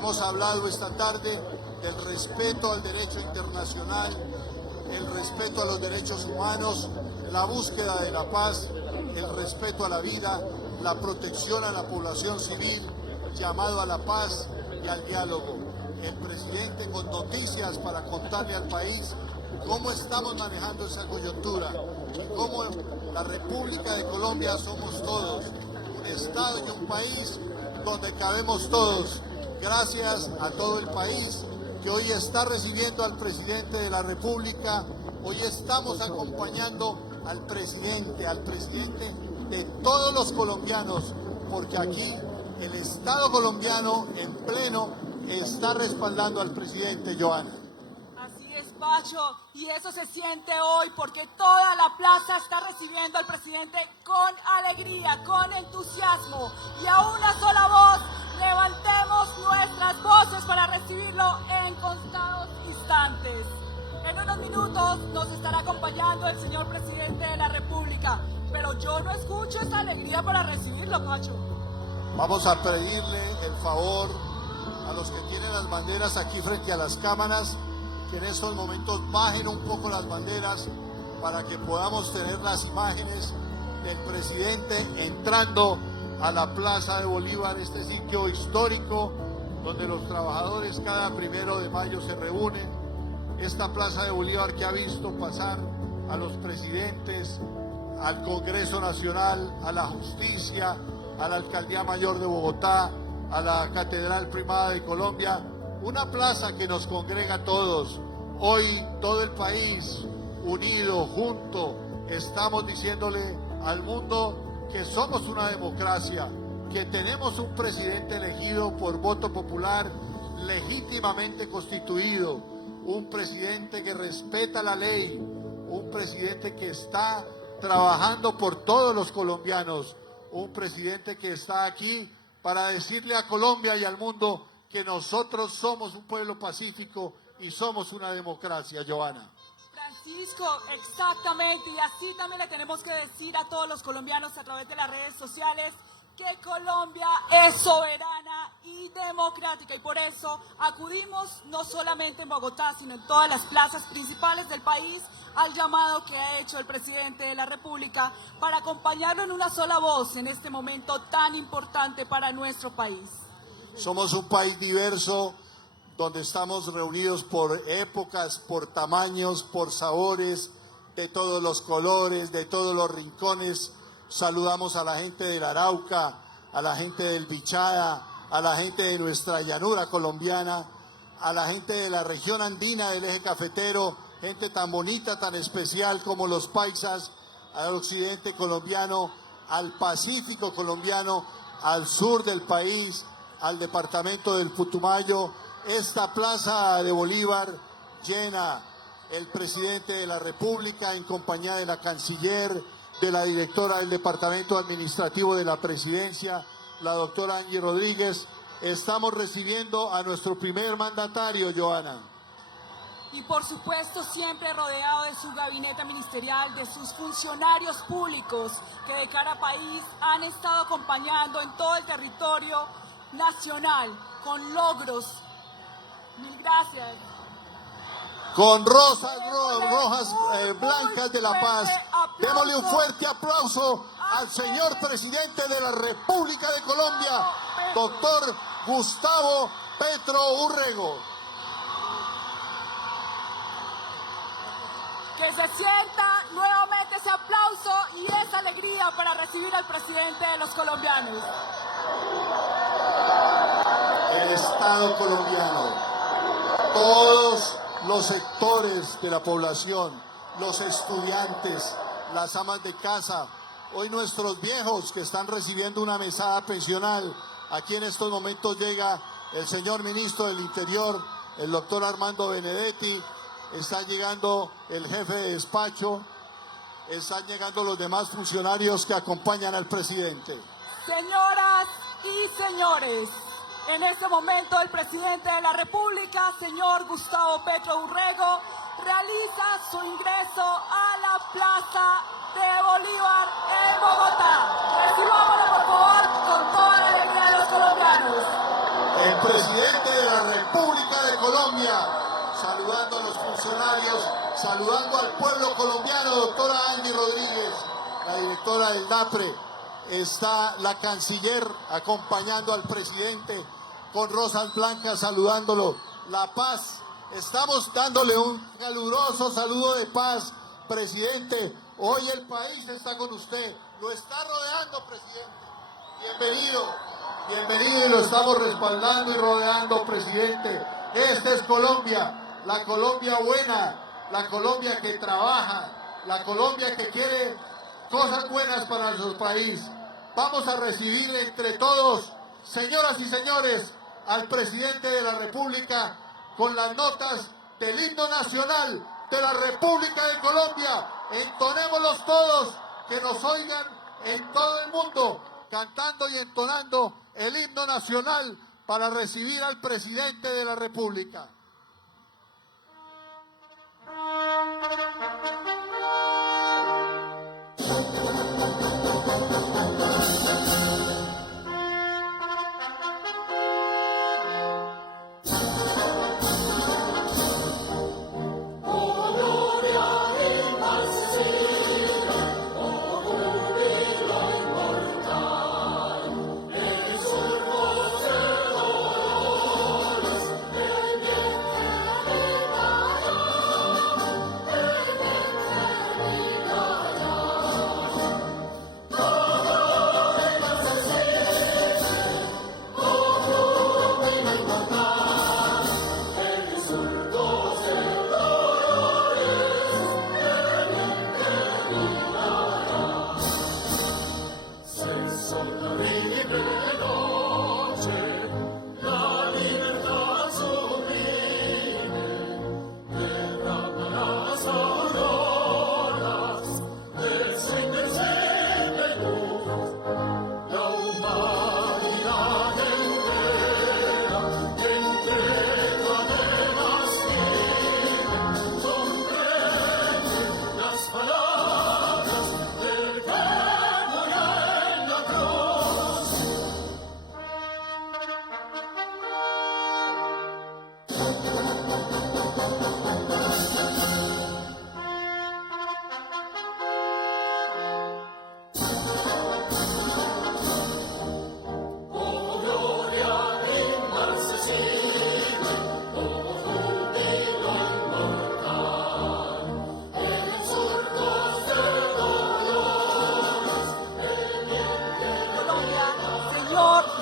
Hemos hablado esta tarde del respeto al derecho internacional, el respeto a los derechos humanos, la búsqueda de la paz, el respeto a la vida, la protección a la población civil, llamado a la paz y al diálogo. El presidente con noticias para contarle al país cómo estamos manejando esa coyuntura y cómo la República de Colombia somos todos, un Estado y un país donde cabemos todos. Gracias a todo el país que hoy está recibiendo al presidente de la República. Hoy estamos acompañando al presidente de todos los colombianos, porque aquí el Estado colombiano en pleno está respaldando al presidente, Joana. Así es, Pacho, y eso se siente hoy porque toda la plaza está recibiendo al presidente con alegría, con entusiasmo, y a una sola voz levantemos nuestras voces para recibirlo en contados instantes. En unos minutos nos estará acompañando el señor presidente de la República, pero yo no escucho esa alegría para recibirlo, Pacho. Vamos a pedirle el favor a los que tienen las banderas aquí frente a las cámaras, que en estos momentos bajen un poco las banderas para que podamos tener las imágenes del presidente entrando a la Plaza de Bolívar, este sitio histórico donde los trabajadores cada 1 de mayo se reúnen. Esta Plaza de Bolívar que ha visto pasar a los presidentes, al Congreso Nacional, a la Justicia, a la Alcaldía Mayor de Bogotá, a la Catedral Primada de Colombia, una plaza que nos congrega a todos. Hoy todo el país unido, junto, estamos diciéndole al mundo que somos una democracia, que tenemos un presidente elegido por voto popular, legítimamente constituido, un presidente que respeta la ley, un presidente que está trabajando por todos los colombianos, un presidente que está aquí para decirle a Colombia y al mundo que nosotros somos un pueblo pacífico y somos una democracia, Joana. Francisco, exactamente, y así también le tenemos que decir a todos los colombianos a través de las redes sociales que Colombia es soberana y democrática, y por eso acudimos no solamente en Bogotá, sino en todas las plazas principales del país al llamado que ha hecho el presidente de la República para acompañarlo en una sola voz en este momento tan importante para nuestro país. Somos un país diverso, donde estamos reunidos por épocas, por tamaños, por sabores, de todos los colores, de todos los rincones. Saludamos a la gente del Arauca, a la gente del Bichada, a la gente de nuestra llanura colombiana, a la gente de la región andina del eje cafetero, gente tan bonita, tan especial como los paisas, al occidente colombiano, al Pacífico colombiano, al sur del país, al departamento del Putumayo. Esta Plaza de Bolívar llena, el presidente de la República en compañía de la canciller, de la directora del Departamento Administrativo de la Presidencia, la doctora Angie Rodríguez. Estamos recibiendo a nuestro primer mandatario, Joana. Y por supuesto siempre rodeado de su gabinete ministerial, de sus funcionarios públicos que de cara a país han estado acompañando en todo el territorio nacional con logros. Mil gracias. Con rosas rojas, blancas de la paz. Démosle un fuerte aplauso al señor presidente de la República de Colombia, doctor Gustavo Petro Urrego. Que se sienta nuevamente ese aplauso y esa alegría para recibir al presidente de los colombianos. El Estado colombiano, todos los sectores de la población, los estudiantes, las amas de casa, hoy nuestros viejos que están recibiendo una mesada pensional. Aquí en estos momentos llega el señor ministro del Interior, el doctor Armando Benedetti, está llegando el jefe de despacho, están llegando los demás funcionarios que acompañan al presidente. Señoras y señores, en este momento el presidente de la República, señor Gustavo Petro Urrego, realiza su ingreso a la Plaza de Bolívar en Bogotá. Recibámoslo, por favor, con toda la alegría de los colombianos. El presidente de la República de Colombia, saludando a los funcionarios, saludando al pueblo colombiano, doctora Angie Rodríguez, la directora del DAPRE. Está la canciller acompañando al presidente con rosas blancas saludándolo. La paz, estamos dándole un caluroso saludo de paz, presidente. Hoy el país está con usted, lo está rodeando, presidente. Bienvenido, bienvenido, y lo estamos respaldando y rodeando, presidente. Esta es Colombia, la Colombia buena, la Colombia que trabaja, la Colombia que quiere cosas buenas para nuestro país. Vamos a recibir entre todos, señoras y señores, al presidente de la República con las notas del himno nacional de la República de Colombia. Entonémoslos todos, que nos oigan en todo el mundo, cantando y entonando el himno nacional para recibir al presidente de la República.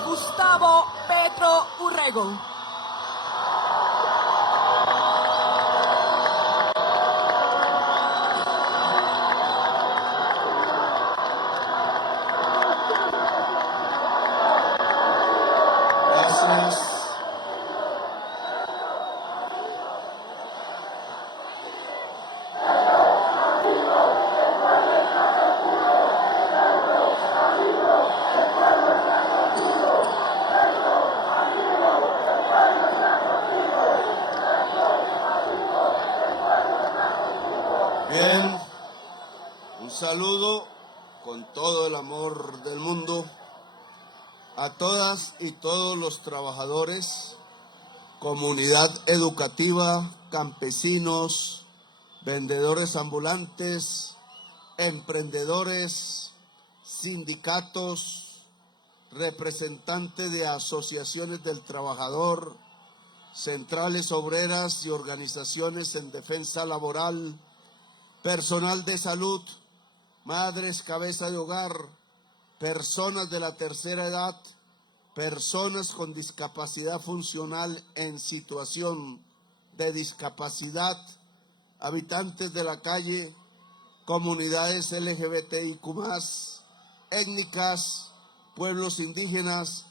Gustavo Petro Urrego. Gracias. Bien, un saludo con todo el amor del mundo a todas y todos los trabajadores, comunidad educativa, campesinos, vendedores ambulantes, emprendedores, sindicatos, representantes de asociaciones del trabajador, centrales obreras y organizaciones en defensa laboral, personal de salud, madres cabeza de hogar, personas de la tercera edad, personas con discapacidad funcional en situación de discapacidad, habitantes de la calle, comunidades LGBTIQ+, étnicas, pueblos indígenas,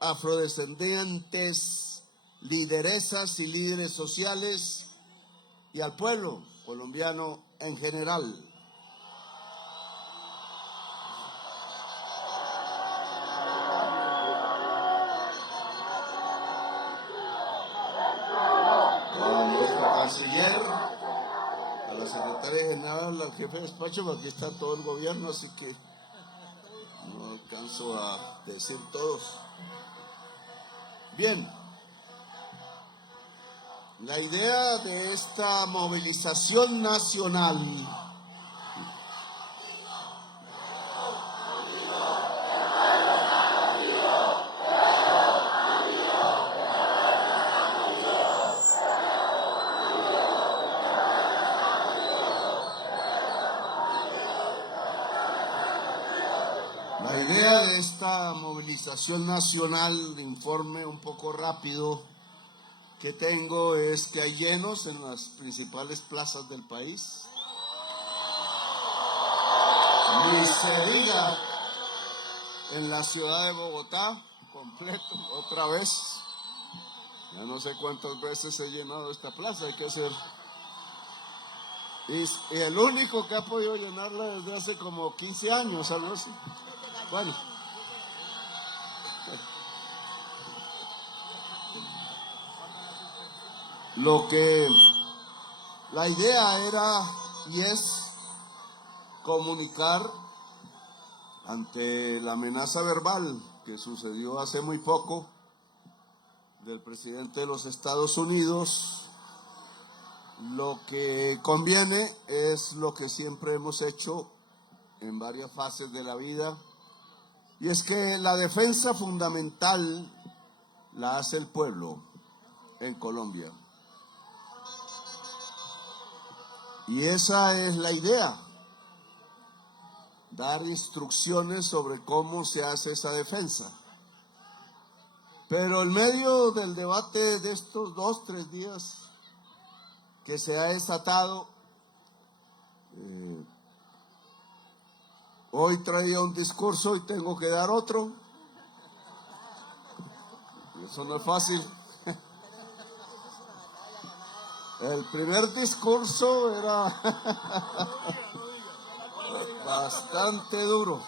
afrodescendientes, lideresas y líderes sociales, y al pueblo colombiano en general. A nuestra canciller, a la secretaria general, al jefe de despacho, porque aquí está todo el gobierno, así que no alcanzo a decir todos. Bien, la idea de esta movilización nacional nacional, informe un poco rápido que tengo es que hay llenos en las principales plazas del país. Ni se diga en la ciudad de Bogotá, completo, otra vez. Ya no sé cuántas veces he llenado esta plaza, hay que hacer. Y el único que ha podido llenarla desde hace como 15 años, algo así. Bueno. La idea era y es comunicar ante la amenaza verbal que sucedió hace muy poco del presidente de los Estados Unidos. Lo que conviene es lo que siempre hemos hecho en varias fases de la vida, y es que la defensa fundamental la hace el pueblo en Colombia. Y esa es la idea, dar instrucciones sobre cómo se hace esa defensa. Pero en medio del debate de estos 2-3 días que se ha desatado, hoy traía un discurso y tengo que dar otro. Eso no es fácil. El primer discurso era bastante duro.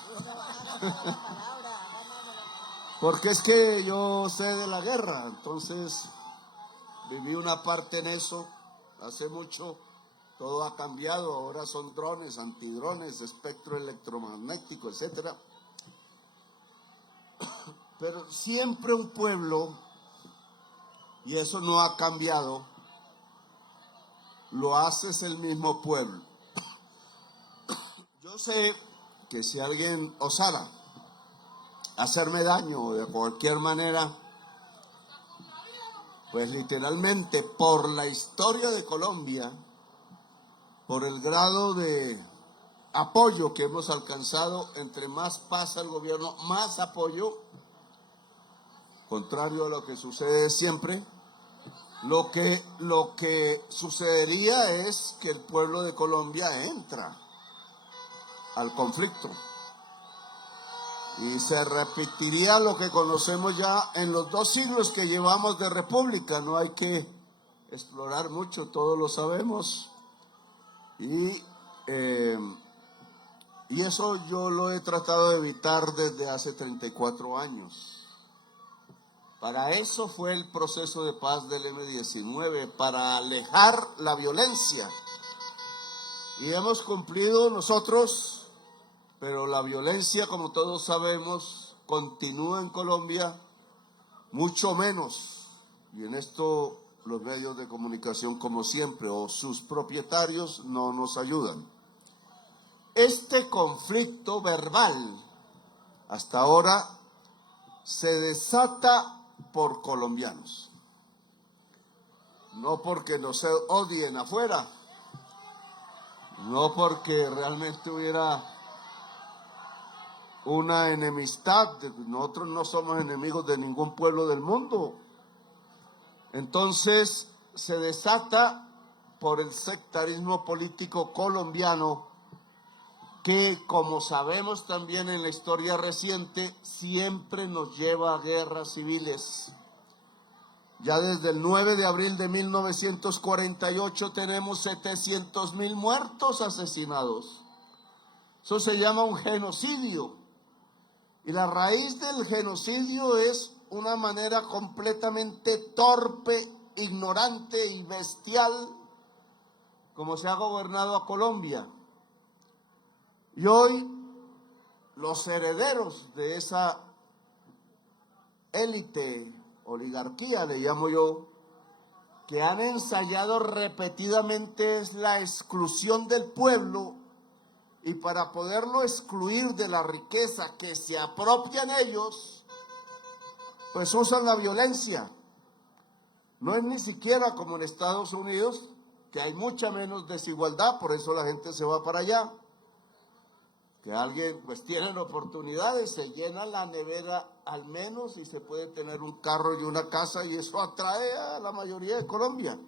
Porque es que yo sé de la guerra, entonces viví una parte en eso hace mucho. Todo ha cambiado, ahora son drones, antidrones, espectro electromagnético, etcétera. Pero siempre un pueblo, y eso no ha cambiado, lo hace es el mismo pueblo. Yo sé que si alguien osara hacerme daño de cualquier manera, pues literalmente por la historia de Colombia, por el grado de apoyo que hemos alcanzado, entre más pasa el gobierno, más apoyo, contrario a lo que sucede siempre. Lo que sucedería es que el pueblo de Colombia entra al conflicto y se repetiría lo que conocemos ya en los 2 siglos que llevamos de república. No hay que explorar mucho, todos lo sabemos, y eso yo lo he tratado de evitar desde hace 34 años. Para eso fue el proceso de paz del M-19, para alejar la violencia. Y hemos cumplido nosotros, pero la violencia, como todos sabemos, continúa en Colombia, mucho menos. Y en esto los medios de comunicación, como siempre, o sus propietarios, no nos ayudan. Este conflicto verbal, hasta ahora, se desata por colombianos, no porque nos odien afuera, no porque realmente hubiera una enemistad. Nosotros no somos enemigos de ningún pueblo del mundo. Entonces se desata por el sectarismo político colombiano, que, como sabemos también en la historia reciente, siempre nos lleva a guerras civiles. Ya desde el 9 de abril de 1948 tenemos 700,000 muertos asesinados. Eso se llama un genocidio. Y la raíz del genocidio es una manera completamente torpe, ignorante y bestial como se ha gobernado a Colombia. Y hoy los herederos de esa élite oligarquía, le llamo yo, que han ensayado repetidamente es la exclusión del pueblo, y para poderlo excluir de la riqueza que se apropian ellos, pues usan la violencia. No es ni siquiera como en Estados Unidos, que hay mucha menos desigualdad, por eso la gente se va para allá. Que alguien pues tiene oportunidades, se llena la nevera al menos y se puede tener un carro y una casa, y eso atrae a la mayoría de Colombia.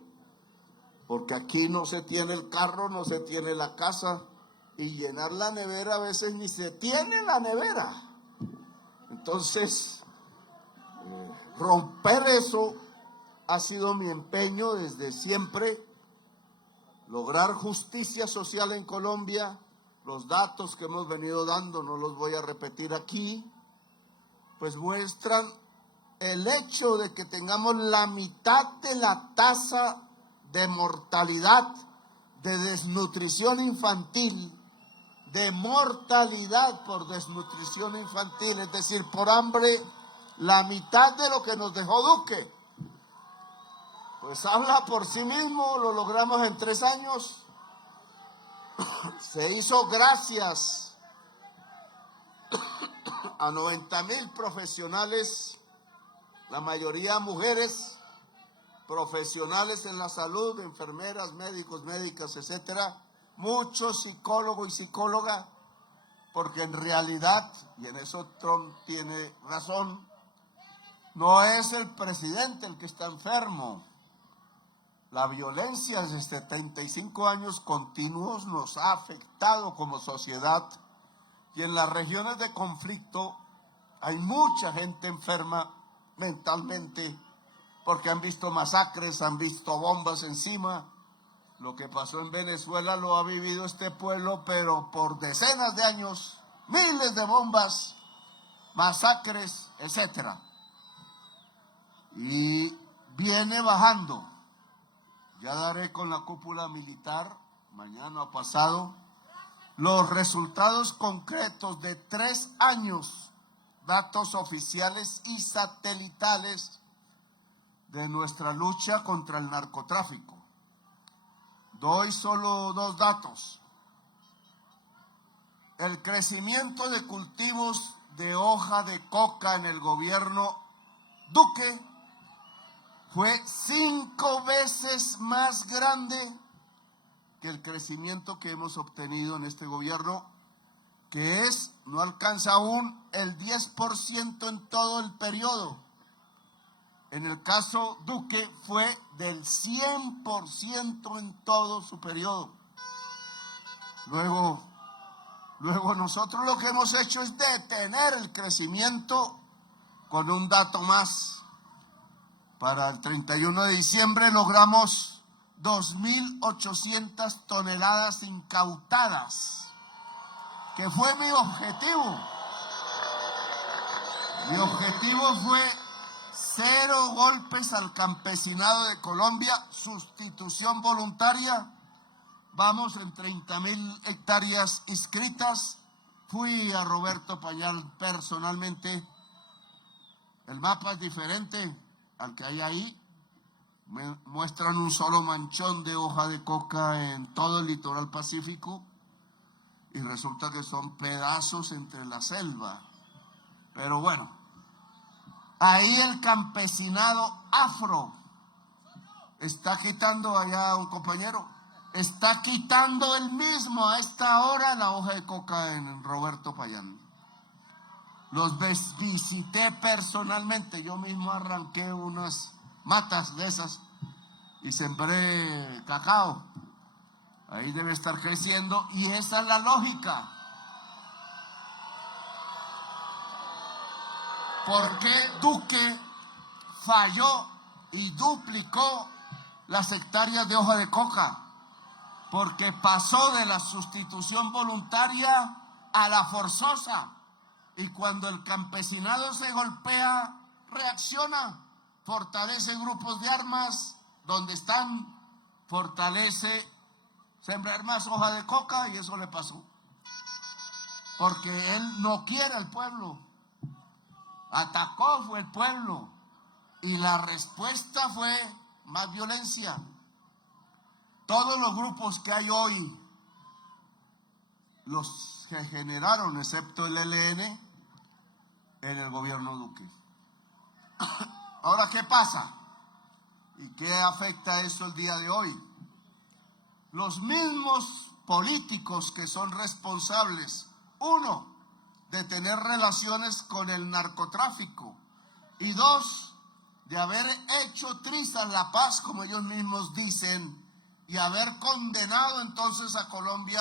Porque aquí no se tiene el carro, no se tiene la casa, y llenar la nevera a veces ni se tiene la nevera. Entonces, romper eso ha sido mi empeño desde siempre, lograr justicia social en Colombia. Los datos que hemos venido dando, no los voy a repetir aquí, pues muestran el hecho de que tengamos la mitad de la tasa de mortalidad, de desnutrición infantil, de mortalidad por desnutrición infantil, es decir, por hambre, la mitad de lo que nos dejó Duque. Pues habla por sí mismo, lo logramos en 3 años. Se hizo gracias a 90,000 profesionales, la mayoría mujeres, profesionales en la salud, enfermeras, médicos, médicas, etcétera, muchos psicólogos y psicólogas, porque en realidad, y en eso Trump tiene razón, no es el presidente el que está enfermo. La violencia de 75 años continuos nos ha afectado como sociedad, y en las regiones de conflicto hay mucha gente enferma mentalmente porque han visto masacres, han visto bombas encima. Lo que pasó en Venezuela lo ha vivido este pueblo, pero por decenas de años, miles de bombas, masacres, etcétera. Y viene bajando. Ya daré con la cúpula militar, mañana o pasado, los resultados concretos de 3 años, datos oficiales y satelitales de nuestra lucha contra el narcotráfico. Doy solo 2 datos. El crecimiento de cultivos de hoja de coca en el gobierno Duque fue 5 veces más grande que el crecimiento que hemos obtenido en este gobierno, que no alcanza aún el 10% en todo el periodo. En el caso Duque fue del 100% en todo su periodo. Luego nosotros lo que hemos hecho es detener el crecimiento con un dato más. Para el 31 de diciembre logramos 2.800 toneladas incautadas, que fue mi objetivo. Mi objetivo fue 0 golpes al campesinado de Colombia, sustitución voluntaria. Vamos en 30,000 hectáreas inscritas. Fui a Roberto Payán personalmente. El mapa es diferente al que hay ahí. Me muestran un solo manchón de hoja de coca en todo el litoral pacífico, y resulta que son pedazos entre la selva. Pero bueno, ahí el campesinado afro está quitando, allá un compañero, está quitando él mismo a esta hora la hoja de coca en Roberto Payán. Los visité personalmente, yo mismo arranqué unas matas de esas y sembré cacao. Ahí debe estar creciendo, y esa es la lógica. ¿Por qué Duque falló y duplicó las hectáreas de hoja de coca? Porque pasó de la sustitución voluntaria a la forzosa. Y cuando el campesinado se golpea, reacciona, fortalece grupos de armas donde están, fortalece sembrar más hoja de coca, y eso le pasó. Porque él no quiere al pueblo. Atacó fue el pueblo. Y la respuesta fue más violencia. Todos los grupos que hay hoy, los que generaron, excepto el ELN, en el gobierno Duque. Ahora, ¿qué pasa? ¿Y qué afecta eso el día de hoy? Los mismos políticos que son responsables, uno, de tener relaciones con el narcotráfico, y dos, de haber hecho trizas la paz, como ellos mismos dicen, y haber condenado entonces a Colombia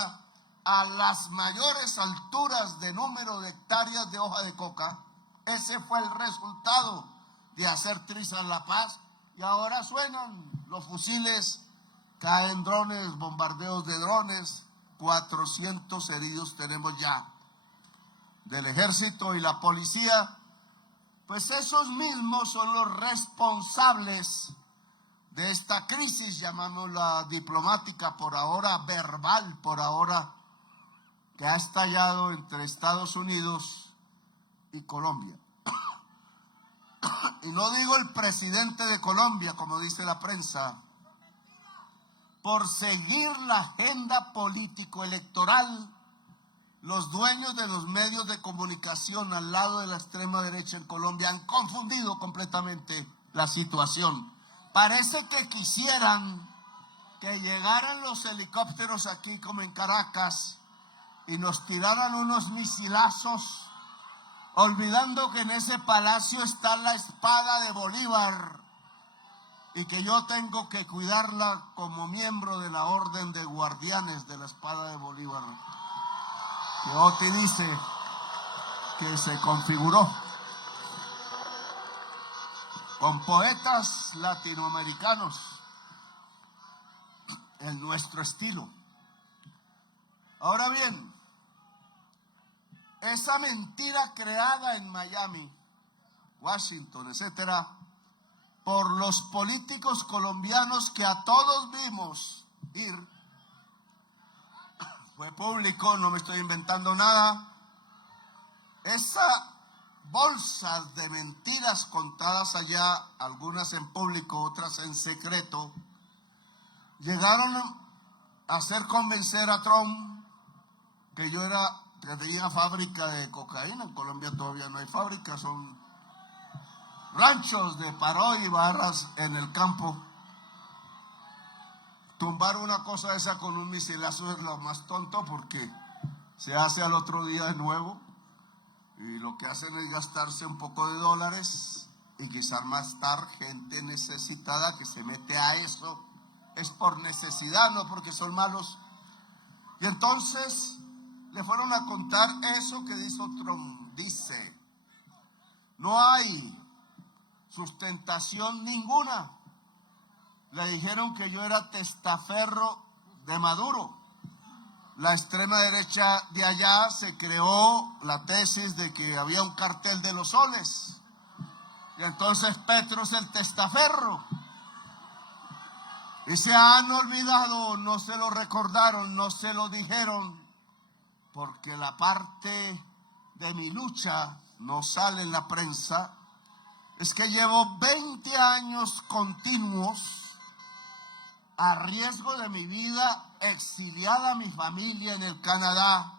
a las mayores alturas de número de hectáreas de hoja de coca. Ese fue el resultado de hacer trizas la paz. Y ahora suenan los fusiles, caen drones, bombardeos de drones, 400 heridos tenemos ya del ejército y la policía. Pues esos mismos son los responsables de esta crisis, llamámosla diplomática, por ahora verbal, por ahora, que ha estallado entre Estados Unidos y Colombia. Y no digo el presidente de Colombia, como dice la prensa, por seguir la agenda político-electoral, los dueños de los medios de comunicación al lado de la extrema derecha en Colombia han confundido completamente la situación. Parece que quisieran que llegaran los helicópteros aquí como en Caracas y nos tiraran unos misilazos, olvidando que en ese palacio está la espada de Bolívar y que yo tengo que cuidarla como miembro de la orden de guardianes de la espada de Bolívar, que Oti dice que se configuró con poetas latinoamericanos en nuestro estilo. Ahora bien, esa mentira creada en Miami, Washington, etcétera, por los políticos colombianos que a todos vimos ir, fue público, no me estoy inventando nada. Esa bolsa de mentiras contadas allá, algunas en público, otras en secreto, llegaron a hacer convencer a Trump que yo tenía fábrica de cocaína. En Colombia todavía no hay fábrica, son ranchos de paro y barras en el campo. Tumbar una cosa esa con un misilazo es lo más tonto, porque se hace al otro día de nuevo y lo que hacen es gastarse un poco de dólares y quizás más tarde gente necesitada que se mete a eso es por necesidad, no porque son malos. Y entonces le fueron a contar eso que dice Trump. Dice, no hay sustentación ninguna. Le dijeron que yo era testaferro de Maduro. La extrema derecha de allá se creó la tesis de que había un cartel de los soles. Y entonces Petro es el testaferro. Y se han olvidado, no se lo recordaron, no se lo dijeron, porque la parte de mi lucha no sale en la prensa. Es que llevo 20 años continuos a riesgo de mi vida, exiliada a mi familia en el Canadá,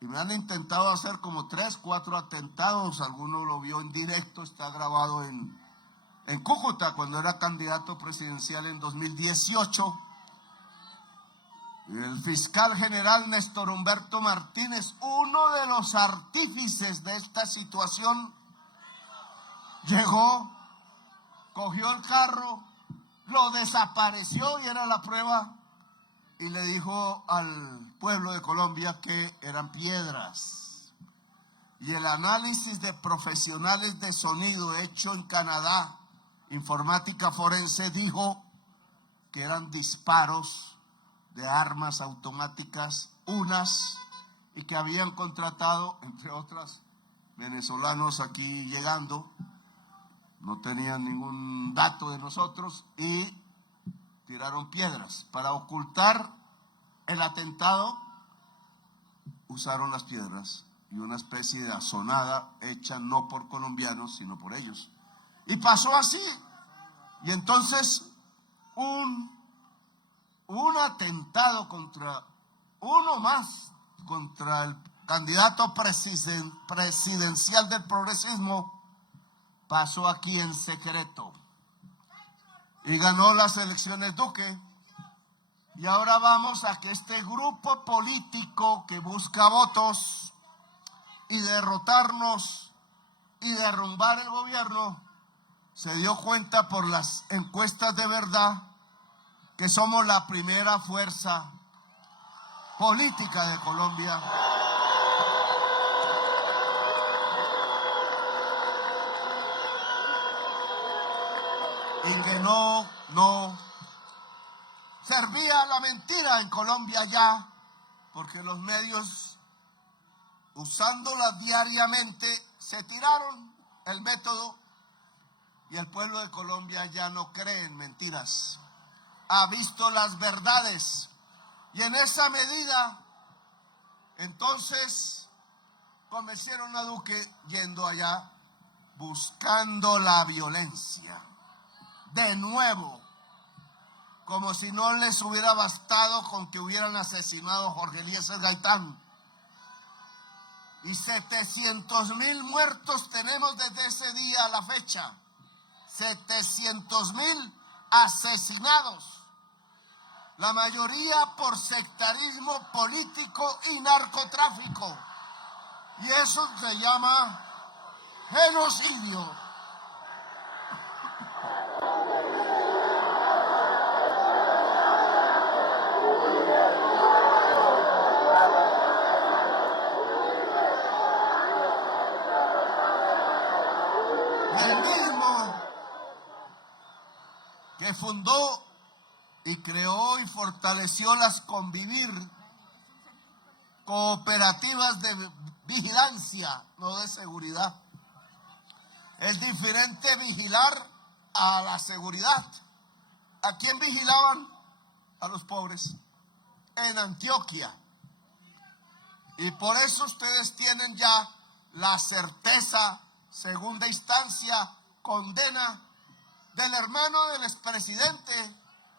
y me han intentado hacer como 3, 4 atentados. Alguno lo vio en directo, está grabado en Cúcuta, cuando era candidato presidencial en 2018. Y el fiscal general Néstor Humberto Martínez, uno de los artífices de esta situación, llegó, cogió el carro, lo desapareció y era la prueba, y le dijo al pueblo de Colombia que eran piedras. Y el análisis de profesionales de sonido hecho en Canadá, informática forense, dijo que eran disparos de armas automáticas, unas, y que habían contratado, entre otras, venezolanos aquí llegando. No tenían ningún dato de nosotros y tiraron piedras. Para ocultar el atentado, usaron las piedras y una especie de azonada hecha no por colombianos, sino por ellos. Y pasó así. Y entonces un atentado contra el candidato presidencial del progresismo pasó aquí en secreto. Y ganó las elecciones Duque. Y ahora vamos a que este grupo político que busca votos y derrotarnos y derrumbar el gobierno se dio cuenta por las encuestas de verdad que somos la primera fuerza política de Colombia. Y que no servía la mentira en Colombia ya, porque los medios, usándola diariamente, se tiraron el método y el pueblo de Colombia ya no cree en mentiras. Ha visto las verdades y en esa medida, entonces, convencieron a Duque yendo allá, buscando la violencia. De nuevo, como si no les hubiera bastado con que hubieran asesinado a Jorge Eliezer Gaitán. Y 700,000 muertos tenemos desde ese día a la fecha. 700,000 asesinados. La mayoría por sectarismo político y narcotráfico. Y eso se llama genocidio. El mismo que fundó y creó y fortaleció las Convivir, cooperativas de vigilancia, no de seguridad. Es diferente vigilar a la seguridad. ¿A quién vigilaban? A los pobres. En Antioquia. Y por eso ustedes tienen ya la certeza, segunda instancia, condena del hermano del expresidente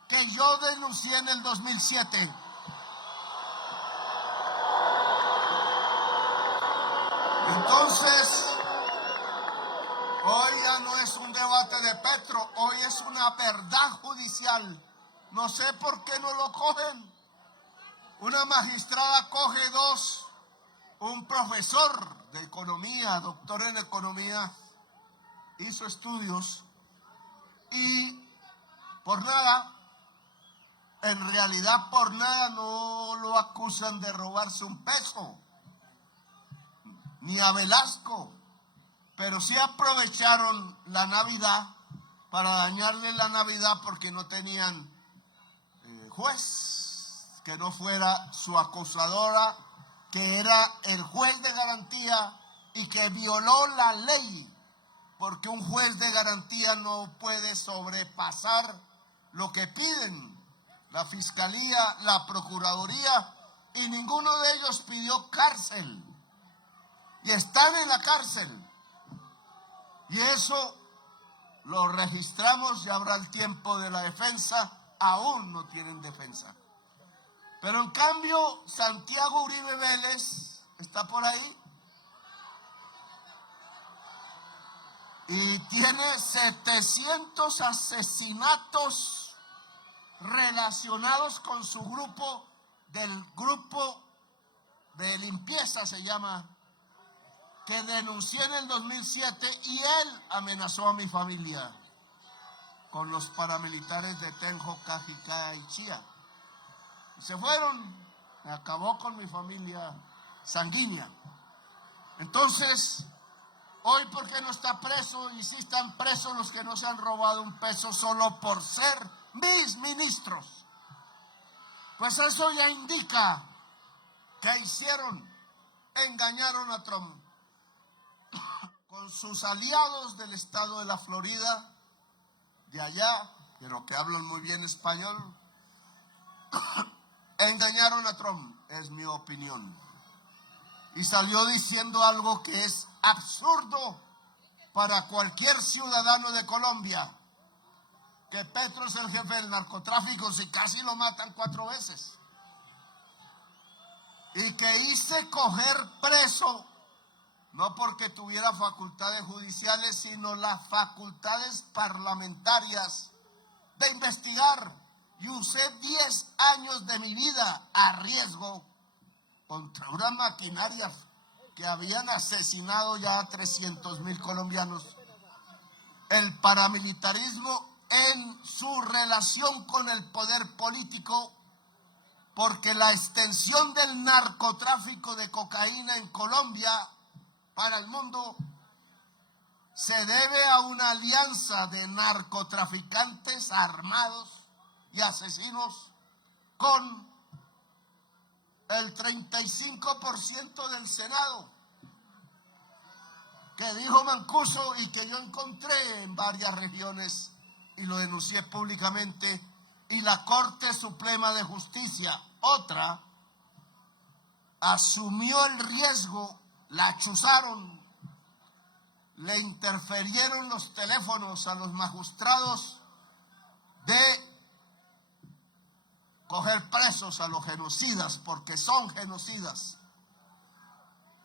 que yo denuncié en el 2007. Entonces, hoy ya no es un debate de Petro, hoy es una verdad judicial. No sé por qué no lo cogen. Una magistrada coge dos, un profesor de economía, doctor en economía, hizo estudios y por nada, en realidad por nada no lo acusan de robarse un peso, ni a Velasco, pero sí aprovecharon la Navidad para dañarle la Navidad porque no tenían juez que no fuera su acusadora, que era el juez de garantía y que violó la ley, porque un juez de garantía no puede sobrepasar lo que piden la Fiscalía, la Procuraduría, y ninguno de ellos pidió cárcel. Y están en la cárcel. Y eso lo registramos y habrá el tiempo de la defensa. Aún no tienen defensa. Pero en cambio, Santiago Uribe Vélez está por ahí. Y tiene 700 asesinatos relacionados con su grupo de limpieza, se llama, que denuncié en el 2007 y él amenazó a mi familia con los paramilitares de Tenjo, Cajicá y Chía. Se fueron, acabó con mi familia sanguínea. Entonces, hoy, ¿por qué no está preso? Y si están presos los que no se han robado un peso solo por ser mis ministros. Pues eso ya indica que hicieron, engañaron a Trump con sus aliados del estado de la Florida, de allá, pero que hablan muy bien español. Engañaron a Trump, es mi opinión. Y salió diciendo algo que es absurdo, para cualquier ciudadano de Colombia que Petro es el jefe del narcotráfico si casi lo matan 4 veces. Y que hice coger preso, no porque tuviera facultades judiciales, sino las facultades parlamentarias de investigar. Y usé 10 años de mi vida a riesgo contra una maquinaria que habían asesinado ya a 300.000 colombianos. El paramilitarismo en su relación con el poder político, porque la extensión del narcotráfico de cocaína en Colombia para el mundo se debe a una alianza de narcotraficantes armados y asesinos con el 35% del Senado, que dijo Mancuso y que yo encontré en varias regiones y lo denuncié públicamente, y la Corte Suprema de Justicia, otra, asumió el riesgo, la chuzaron, le interfirieron los teléfonos a los magistrados de coger presos a los genocidas, porque son genocidas.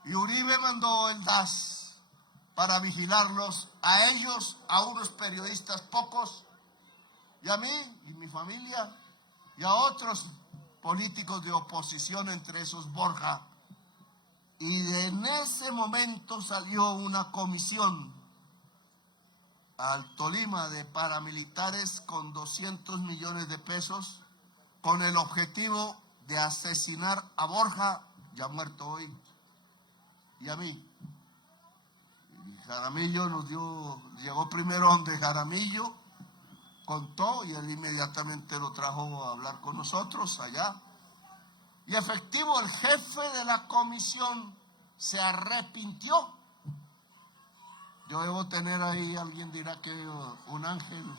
Y Uribe mandó el DAS para vigilarlos, a ellos, a unos periodistas pocos, y a mí y mi familia, y a otros políticos de oposición, entre esos Borja. Y en ese momento salió una comisión al Tolima de paramilitares con 200 millones de pesos, con el objetivo de asesinar a Borja, ya muerto hoy, y a mí. Y Jaramillo llegó primero donde Jaramillo, contó, y él inmediatamente lo trajo a hablar con nosotros allá. Y efectivo, el jefe de la comisión se arrepintió. Yo debo tener ahí, alguien dirá que un ángel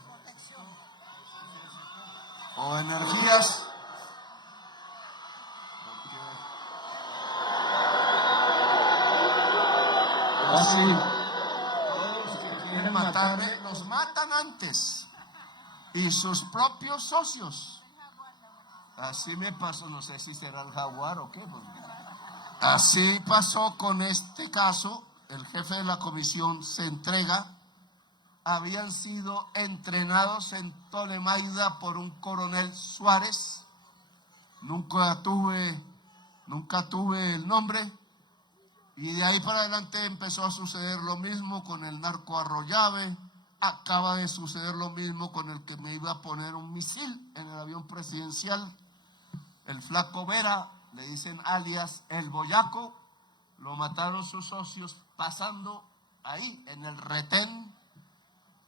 o energías. Así, todos los que quieren matar, nos matan antes. Y sus propios socios. Así me pasó, no sé si será el jaguar o qué. Pues. Así pasó con este caso. El jefe de la comisión se entrega. Habían sido entrenados en Tolemaida por un coronel Suárez. Nunca tuve el nombre. Y de ahí para adelante empezó a suceder lo mismo con el narco Arroyave. Acaba de suceder lo mismo con el que me iba a poner un misil en el avión presidencial. El Flaco Vera, le dicen alias El Boyaco, lo mataron sus socios pasando ahí en el retén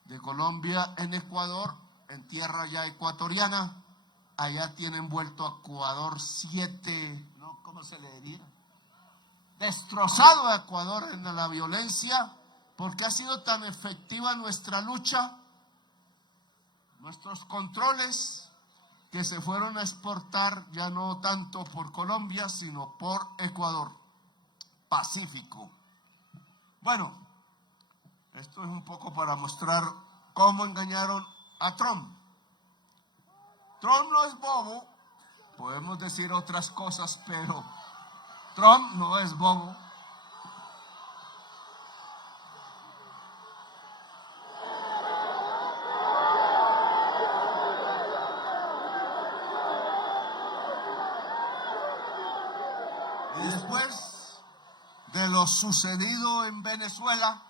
de Colombia en Ecuador, en tierra ya ecuatoriana. Allá tienen vuelto a Ecuador 7, ¿no? ¿Cómo se le diría? Destrozado a Ecuador en la violencia, porque ha sido tan efectiva nuestra lucha, nuestros controles, que se fueron a exportar ya no tanto por Colombia, sino por Ecuador. Pacífico. Bueno, esto es un poco para mostrar cómo engañaron a Trump. Trump no es bobo, podemos decir otras cosas, pero Trump no es bobo. Y después de lo sucedido en Venezuela,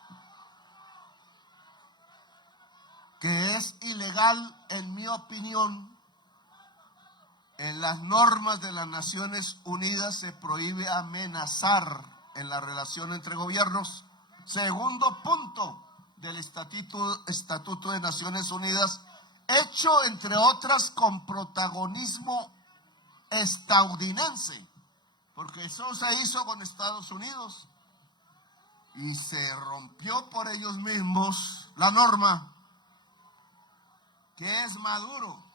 que es ilegal en mi opinión, en las normas de las Naciones Unidas se prohíbe amenazar en la relación entre gobiernos. Segundo punto del Estatuto de Naciones Unidas, hecho entre otras con protagonismo estadounidense, porque eso se hizo con Estados Unidos y se rompió por ellos mismos la norma, que es Maduro.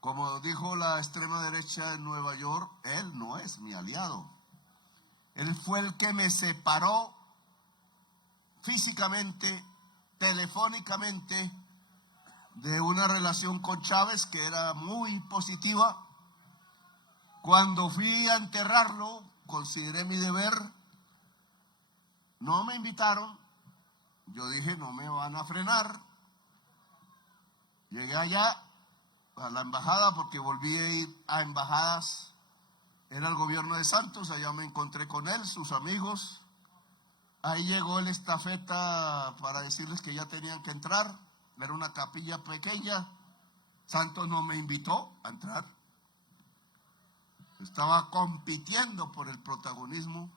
Como dijo la extrema derecha en Nueva York, él no es mi aliado. Él fue el que me separó físicamente, telefónicamente, de una relación con Chávez que era muy positiva. Cuando fui a enterrarlo, consideré mi deber. No me invitaron. Yo dije, no me van a frenar. Llegué allá a la embajada porque volví a ir a embajadas. Era el gobierno de Santos, allá me encontré con él, sus amigos. Ahí llegó el estafeta para decirles que ya tenían que entrar. Era una capilla pequeña. Santos no me invitó a entrar. Estaba compitiendo por el protagonismo.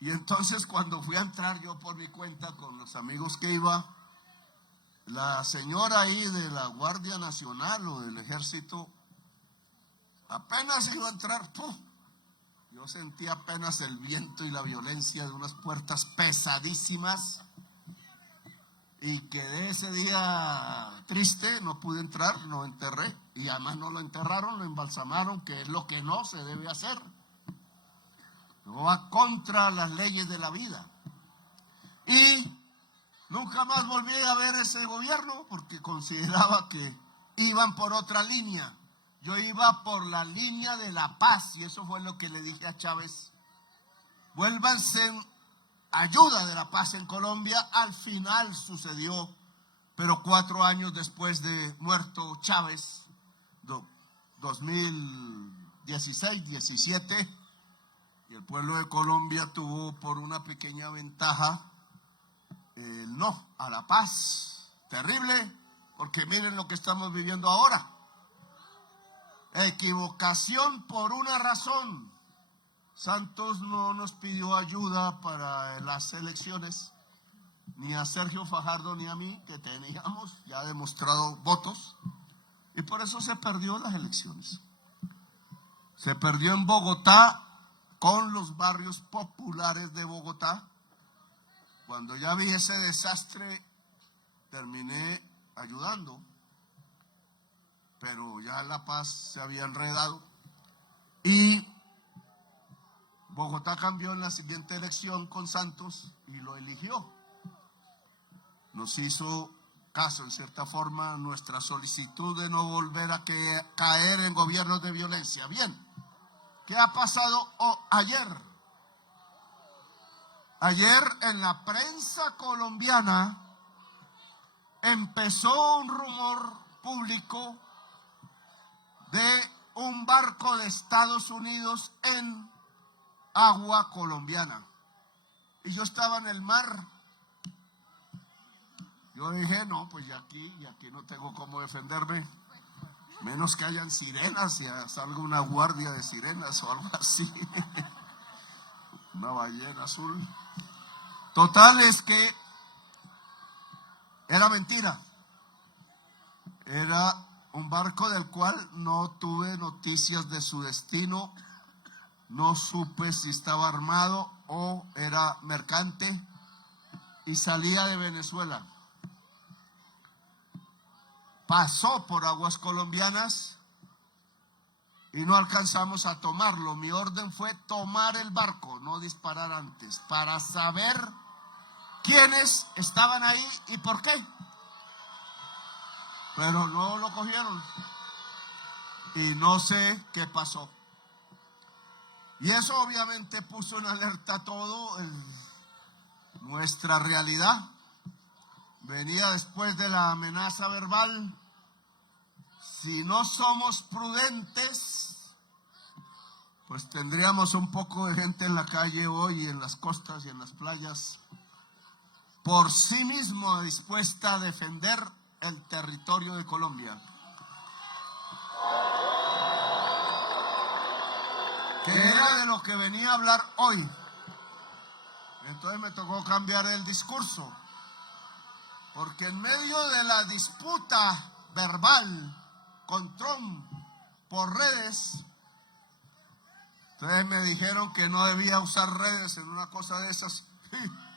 Y entonces cuando fui a entrar yo por mi cuenta con los amigos que iba, la señora ahí de la Guardia Nacional o del Ejército apenas iba a entrar, ¡pum! Yo sentí apenas el viento y la violencia de unas puertas pesadísimas y quedé ese día triste, no pude entrar, lo enterré y además no lo enterraron, lo embalsamaron, que es lo que no se debe hacer. No va contra las leyes de la vida. Y nunca más volví a ver ese gobierno porque consideraba que iban por otra línea. Yo iba por la línea de la paz y eso fue lo que le dije a Chávez. Vuélvanse en ayuda de la paz en Colombia. Al final sucedió, pero 4 años después de muerto Chávez, 2016, 17, y el pueblo de Colombia tuvo por una pequeña ventaja el no a la paz. Terrible, porque miren lo que estamos viviendo ahora. Equivocación por una razón. Santos no nos pidió ayuda para las elecciones, ni a Sergio Fajardo ni a mí, que teníamos ya demostrado votos, y por eso se perdió las elecciones. Se perdió en Bogotá, con los barrios populares de Bogotá. Cuando ya vi ese desastre, terminé ayudando, pero ya La Paz se había enredado y Bogotá cambió en la siguiente elección con Santos y lo eligió. Nos hizo caso, en cierta forma, nuestra solicitud de no volver a caer en gobiernos de violencia. Bien, ¿qué ha pasado ayer? Ayer en la prensa colombiana empezó un rumor público de un barco de Estados Unidos en agua colombiana. Y yo estaba en el mar. Yo dije, no, pues ya aquí no tengo cómo defenderme. Menos que hayan sirenas y salga una guardia de sirenas o algo así. Una ballena azul. Total es que era mentira. Era un barco del cual no tuve noticias de su destino. No supe si estaba armado o era mercante y salía de Venezuela. Pasó por aguas colombianas y no alcanzamos a tomarlo. Mi orden fue tomar el barco, no disparar antes, para saber quiénes estaban ahí y por qué. Pero no lo cogieron y no sé qué pasó. Y eso obviamente puso en alerta todo nuestra realidad. Venía después de la amenaza verbal. Si no somos prudentes, pues tendríamos un poco de gente en la calle hoy, en las costas y en las playas, por sí mismo dispuesta a defender el territorio de Colombia. Que era de lo que venía a hablar hoy. Entonces me tocó cambiar el discurso. Porque en medio de la disputa verbal con Trump por redes, entonces me dijeron que no debía usar redes en una cosa de esas.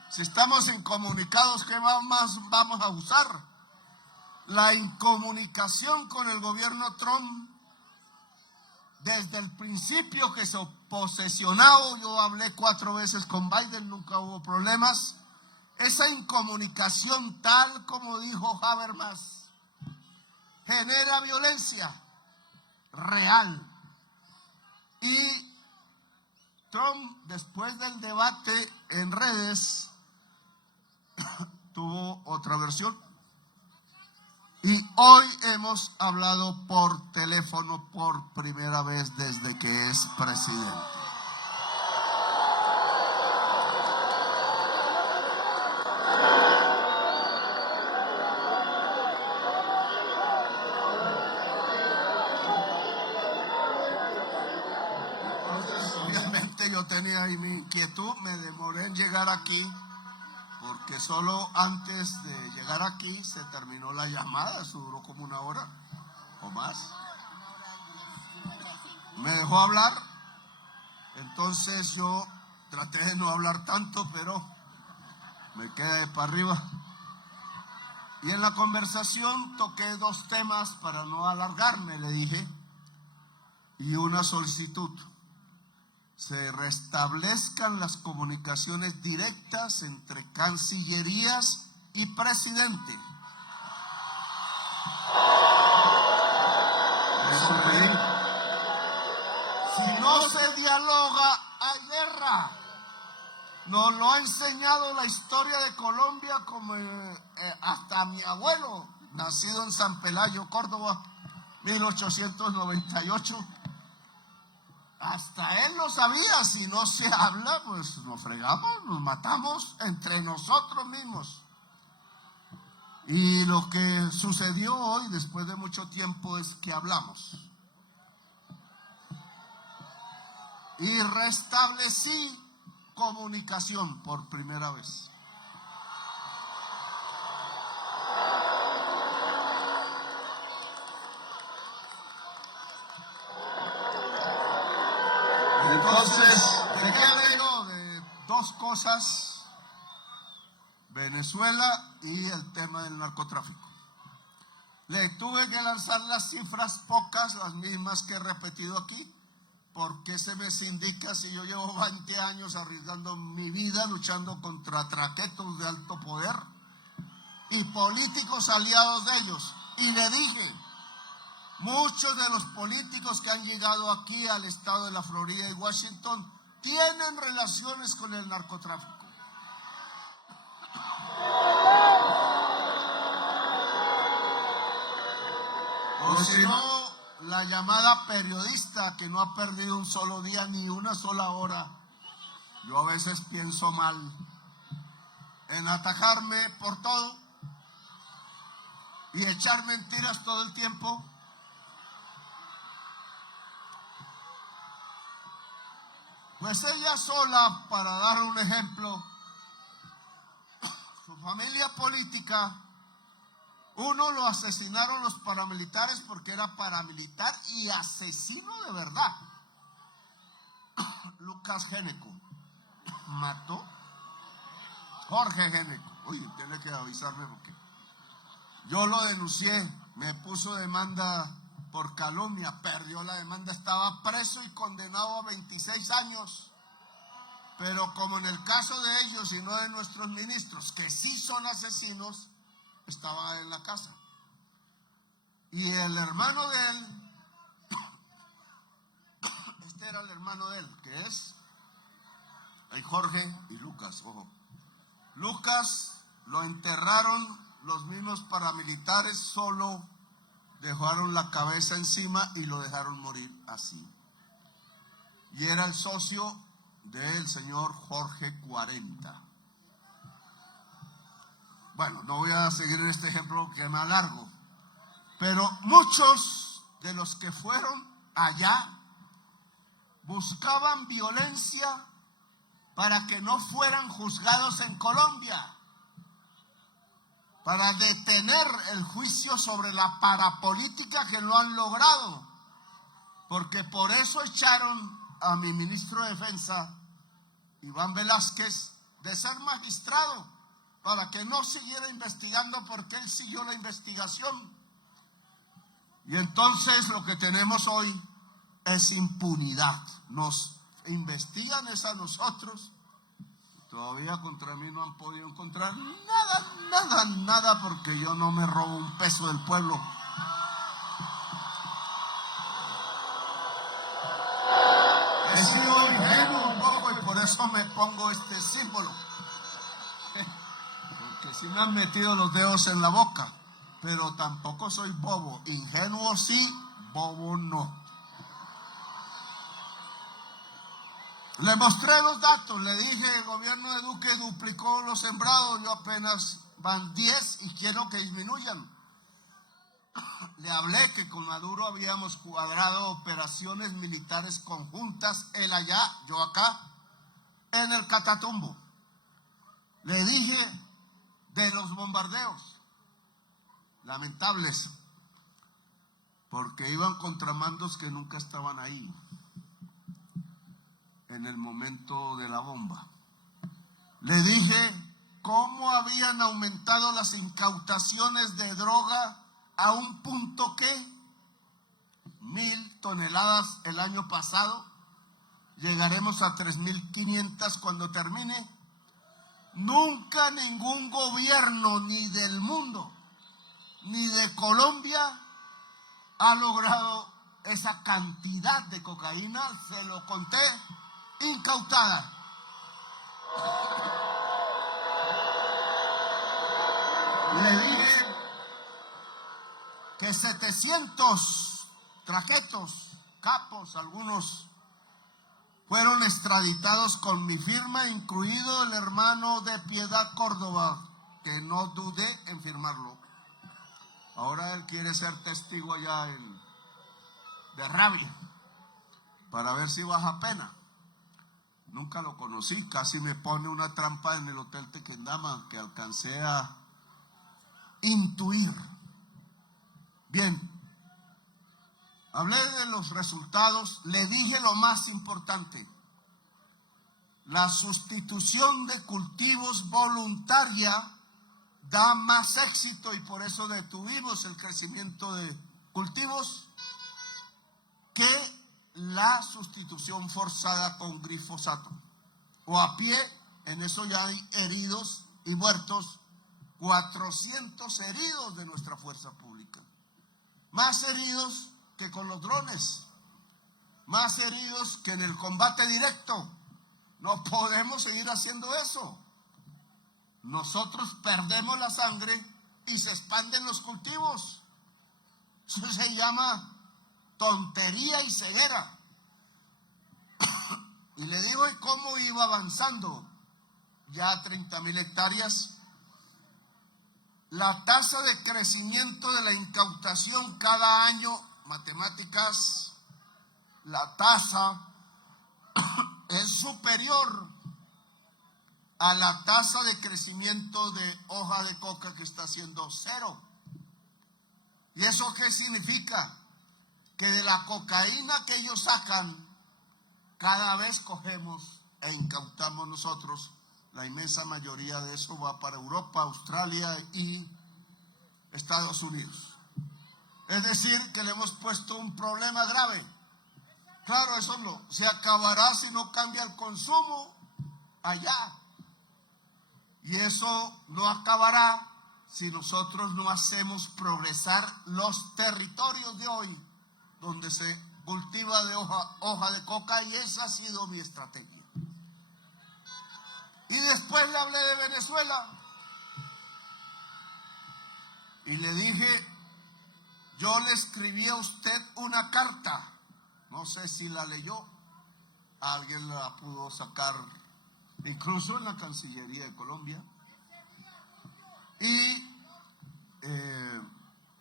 Si estamos incomunicados, ¿qué más vamos a usar? La incomunicación con el gobierno Trump, desde el principio que se posesionó, yo hablé 4 veces con Biden, nunca hubo problemas. esa incomunicación, tal como dijo Habermas, genera violencia real. Y Trump, después del debate en redes, tuvo otra versión. Y hoy hemos hablado por teléfono por primera vez desde que es presidente. Entonces, obviamente yo tenía ahí mi inquietud, me demoré en llegar aquí, porque solo antes de llegar aquí se terminó la llamada, eso duró como 1 hora o más. Me dejó hablar, entonces yo traté de no hablar tanto, pero me quedé para arriba. Y en la conversación toqué 2 temas para no alargarme, le dije, y una solicitud. Se restablezcan las comunicaciones directas entre cancillerías y presidente. Eso pedí. Si no se dialoga, hay guerra. Nos lo ha enseñado la historia de Colombia, como hasta mi abuelo, nacido en San Pelayo, Córdoba, 1898. Hasta él lo sabía, si no se habla, pues nos fregamos, nos matamos entre nosotros mismos. Y lo que sucedió hoy, después de mucho tiempo, es que hablamos. Y restablecí comunicación por primera vez. Entonces, ¿de qué hablo? De 2 cosas: Venezuela y el tema del narcotráfico. Le tuve que lanzar las cifras pocas, las mismas que he repetido aquí, porque se me indica si yo llevo 20 años arriesgando mi vida luchando contra traquetos de alto poder y políticos aliados de ellos. Y le dije, muchos de los políticos que han llegado aquí al estado de la Florida y Washington tienen relaciones con el narcotráfico. O si no, la llamada periodista que no ha perdido un solo día ni una sola hora. Yo a veces pienso mal en atajarme por todo y echar mentiras todo el tiempo. Pues ella sola, para dar un ejemplo, su familia política, uno lo asesinaron los paramilitares porque era paramilitar y asesino de verdad. Lucas Géneco mató Jorge Géneco. Oye, tiene que avisarme porque yo lo denuncié, me puso demanda por calumnia, perdió la demanda, estaba preso y condenado a 26 años. Pero como en el caso de ellos y no de nuestros ministros, que sí son asesinos, estaba en la casa. Y el hermano de él, este era el hermano de él, que es Jorge y Lucas, ojo. Lucas lo enterraron los mismos paramilitares, solo dejaron la cabeza encima y lo dejaron morir así. Y era el socio del señor Jorge 40. Bueno, no voy a seguir en este ejemplo que me alargo, pero muchos de los que fueron allá buscaban violencia para que no fueran juzgados en Colombia, para detener el juicio sobre la parapolítica que lo han logrado, porque por eso echaron a mi ministro de Defensa, Iván Velázquez, de ser magistrado, para que no siguiera investigando, porque él siguió la investigación. Y entonces lo que tenemos hoy es impunidad. Nos investigan es a nosotros. Todavía contra mí no han podido encontrar nada, porque yo no me robo un peso del pueblo. He sido ingenuo un poco y por eso me pongo este símbolo. Porque sí me han metido los dedos en la boca, pero tampoco soy bobo. Ingenuo sí, bobo no. Le mostré los datos, le dije, el gobierno de Duque duplicó los sembrados, yo apenas van 10 y quiero que disminuyan. Le hablé que con Maduro habíamos cuadrado operaciones militares conjuntas, él allá, yo acá, en el Catatumbo. Le dije de los bombardeos, lamentables, porque iban contramandos que nunca estaban ahí en el momento de la bomba. Le dije cómo habían aumentado las incautaciones de droga a un punto que 1,000 toneladas el año pasado, llegaremos a 3,500 cuando termine. Nunca ningún gobierno, ni del mundo, ni de Colombia, ha logrado esa cantidad de cocaína, se lo conté, incautada. Le dije que 700 traquetos, capos, algunos fueron extraditados con mi firma, incluido el hermano de Piedad Córdoba, que no dudé en firmarlo. Ahora él quiere ser testigo allá de Rabia, para ver si baja pena. Nunca lo conocí, casi me pone una trampa en el Hotel Tequendama que alcancé a intuir. Bien, hablé de los resultados, le dije lo más importante: la sustitución de cultivos voluntaria da más éxito y por eso detuvimos el crecimiento de cultivos que la sustitución forzada con glifosato. O a pie, en eso ya hay heridos y muertos, 400 heridos de nuestra fuerza pública. Más heridos que con los drones, más heridos que en el combate directo. No podemos seguir haciendo eso. Nosotros perdemos la sangre y se expanden los cultivos. Eso se llama tontería y ceguera. Y le digo, ¿y cómo iba avanzando? Ya 30,000 hectáreas. La tasa de crecimiento de la incautación cada año, matemáticas, la tasa es superior a la tasa de crecimiento de hoja de coca, que está siendo 0. ¿Y eso qué significa? Que de la cocaína que ellos sacan, cada vez cogemos e incautamos nosotros. La inmensa mayoría de eso va para Europa, Australia y Estados Unidos. Es decir, que le hemos puesto un problema grave. Claro, eso no se acabará si no cambia el consumo allá. Y eso no acabará si nosotros no hacemos progresar los territorios de hoy, donde se cultiva de hoja de coca, y esa ha sido mi estrategia. Y después le hablé de Venezuela y le dije, yo le escribí a usted una carta, no sé si la leyó, alguien la pudo sacar incluso en la Cancillería de Colombia, y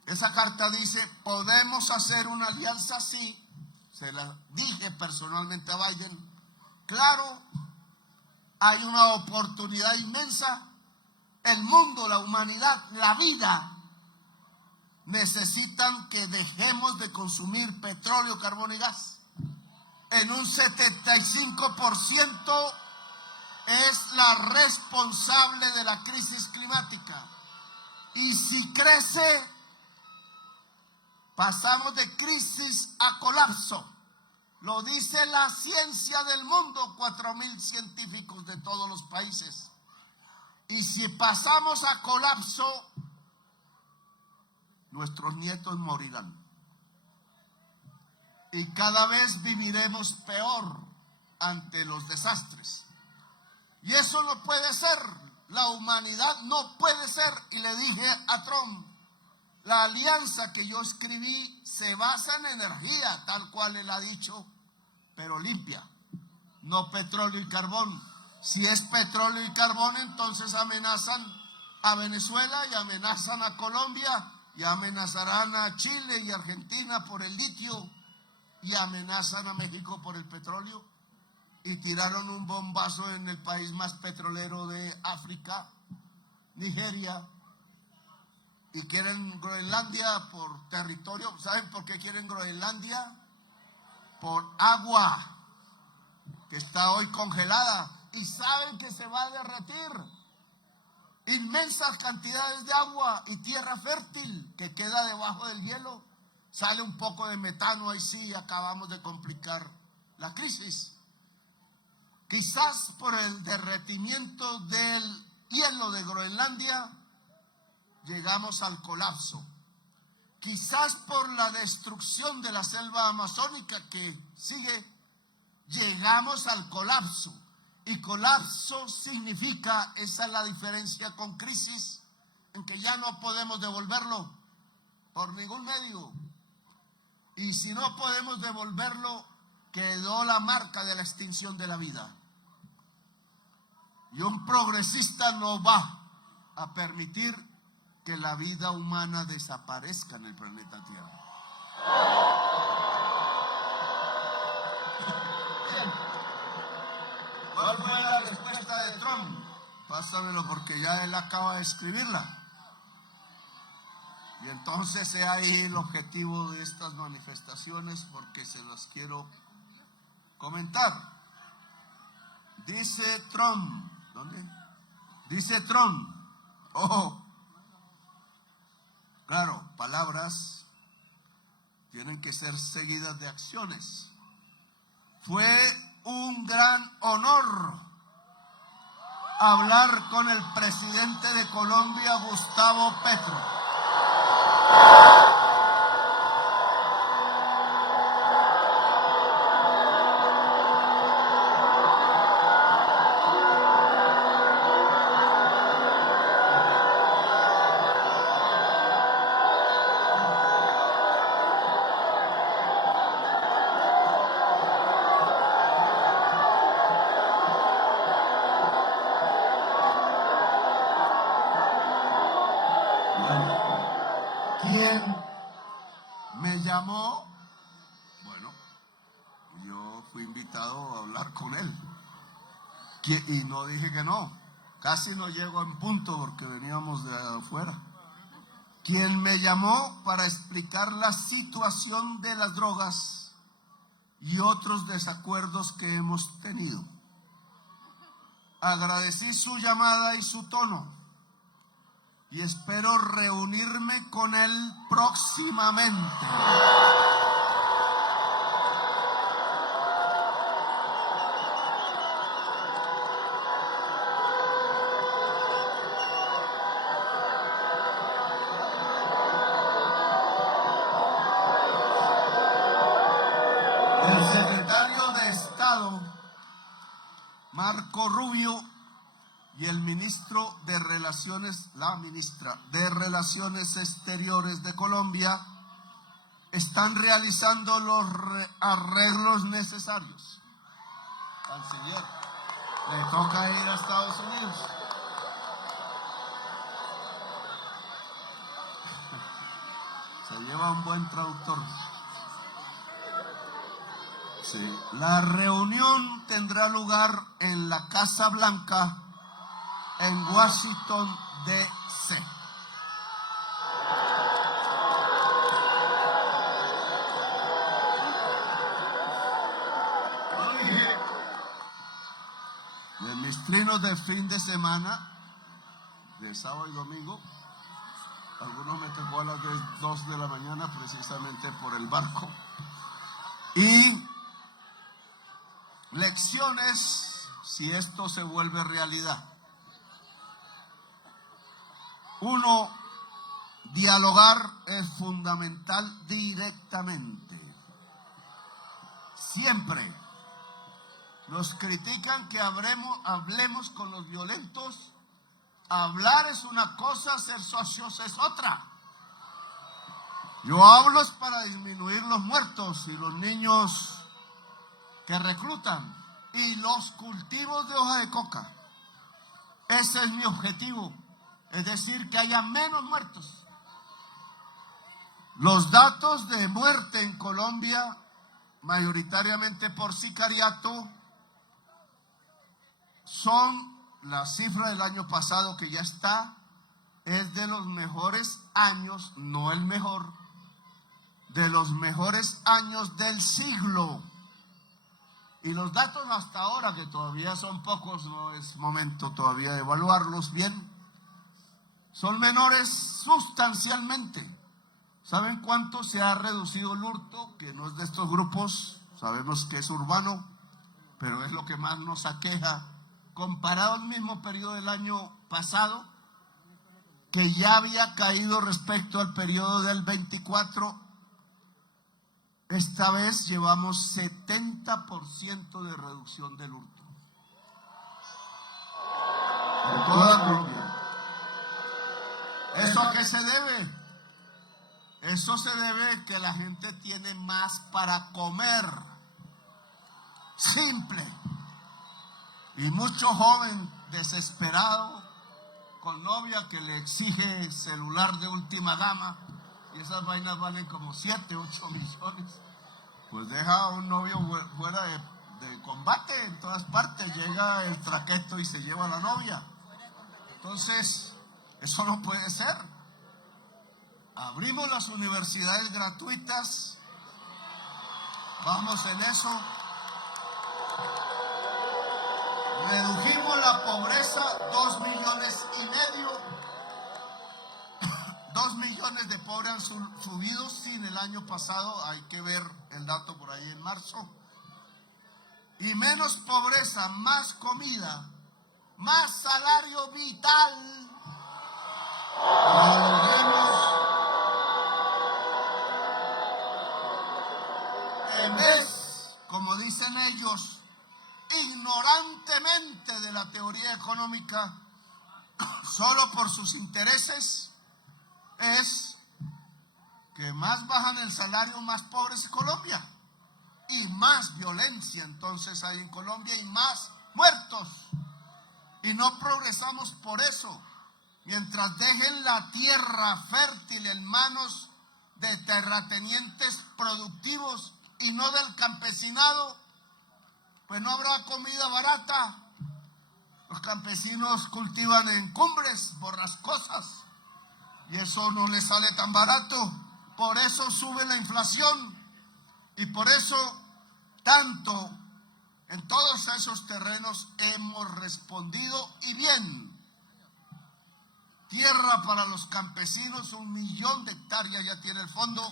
esa carta dice, podemos hacer una alianza, sí, se la dije personalmente a Biden, claro, hay una oportunidad inmensa, el mundo, la humanidad, la vida, necesitan que dejemos de consumir petróleo, carbón y gas. En un 75% es la responsable de la crisis climática. Y si crece, pasamos de crisis a colapso. Lo dice la ciencia del mundo, 4.000 científicos de todos los países. Y si pasamos a colapso, nuestros nietos morirán. Y cada vez viviremos peor ante los desastres. Y eso no puede ser. La humanidad no puede ser. Y le dije a Trump, la alianza que yo escribí se basa en energía, tal cual él ha dicho, pero limpia, no petróleo y carbón. Si es petróleo y carbón, entonces amenazan a Venezuela y amenazan a Colombia y amenazarán a Chile y Argentina por el litio y amenazan a México por el petróleo. Y tiraron un bombazo en el país más petrolero de África, Nigeria, y quieren Groenlandia por territorio. ¿Saben por qué quieren Groenlandia? Por agua, que está hoy congelada, y saben que se va a derretir. Inmensas cantidades de agua y tierra fértil que queda debajo del hielo. Sale un poco de metano, ahí sí acabamos de complicar la crisis. Quizás por el derretimiento del hielo de Groenlandia llegamos al colapso. Quizás por la destrucción de la selva amazónica que sigue, llegamos al colapso. Y colapso significa, esa es la diferencia con crisis, en que ya no podemos devolverlo por ningún medio. Y si no podemos devolverlo, quedó la marca de la extinción de la vida. Y un progresista no va a permitir que la vida humana desaparezca en el planeta Tierra. ¿Cuál fue la respuesta de Trump? Pásamelo porque ya él acaba de escribirla. Y entonces he ahí el objetivo de estas manifestaciones, porque se las quiero comentar. Dice Trump, ¿dónde? Dice Trump, ojo, claro, palabras tienen que ser seguidas de acciones. Fue un gran honor hablar con el presidente de Colombia, Gustavo Petro. ¿Quién me llamó? Bueno, yo fui invitado a hablar con él. Y no dije que no. Casi no llego en punto porque veníamos de afuera. ¿Quién me llamó para explicar la situación de las drogas y otros desacuerdos que hemos tenido? Agradecí su llamada y su tono. Y espero reunirme con él próximamente. El secretario de Estado, Marco Rubio, y el ministro de Relaciones, la ministra de Relaciones Exteriores de Colombia, están realizando los arreglos necesarios. Canciller, le toca ir a Estados Unidos. Se lleva un buen traductor. Sí. La reunión tendrá lugar en la Casa Blanca, en Washington, D.C. Y en mis trinos de fin de semana, de sábado y domingo, algunos me tocó a las 2 de la mañana precisamente por el barco. Y lección es si esto se vuelve realidad. Uno, dialogar es fundamental directamente. Siempre nos critican que hablemos con los violentos. Hablar es una cosa, ser socios es otra. Yo hablo es para disminuir los muertos y los niños que reclutan y los cultivos de hoja de coca. Ese es mi objetivo, es decir, que haya menos muertos. Los datos de muerte en Colombia, mayoritariamente por sicariato, son la cifra del año pasado que ya está, es de los mejores años, no el mejor, de los mejores años del siglo. Y los datos hasta ahora, que todavía son pocos, no es momento todavía de evaluarlos bien, son menores sustancialmente. ¿Saben cuánto se ha reducido el hurto? Que no es de estos grupos, sabemos que es urbano, pero es lo que más nos aqueja. Comparado al mismo periodo del año pasado, que ya había caído respecto al periodo del 24, esta vez llevamos 70% de reducción del hurto. En toda Colombia. ¿Eso a qué se debe? Eso se debe que la gente tiene más para comer. Simple. Y mucho joven desesperado con novia que le exige celular de última gama y esas vainas valen como 7, 8 millones. Pues deja a un novio fuera de combate en todas partes, llega el traqueto y se lleva a la novia. Entonces, eso no puede ser. Abrimos las universidades gratuitas, vamos en eso. Redujimos la pobreza, 2,5 millones. 2 millones de pobres han subido sin el año pasado, hay que ver el dato por ahí en marzo. Y menos pobreza, más comida, más salario vital. En vez, como dicen ellos, ignorantemente de la teoría económica, solo por sus intereses, es que más bajan el salario, más pobre es Colombia. Y más violencia entonces hay en Colombia y más muertos. Y no progresamos por eso. Mientras dejen la tierra fértil en manos de terratenientes productivos y no del campesinado, pues no habrá comida barata. Los campesinos cultivan en cumbres borrascosas y eso no les sale tan barato. Por eso sube la inflación y por eso tanto en todos esos terrenos hemos respondido y bien. Tierra para los campesinos, 1 millón de hectáreas ya tiene el fondo.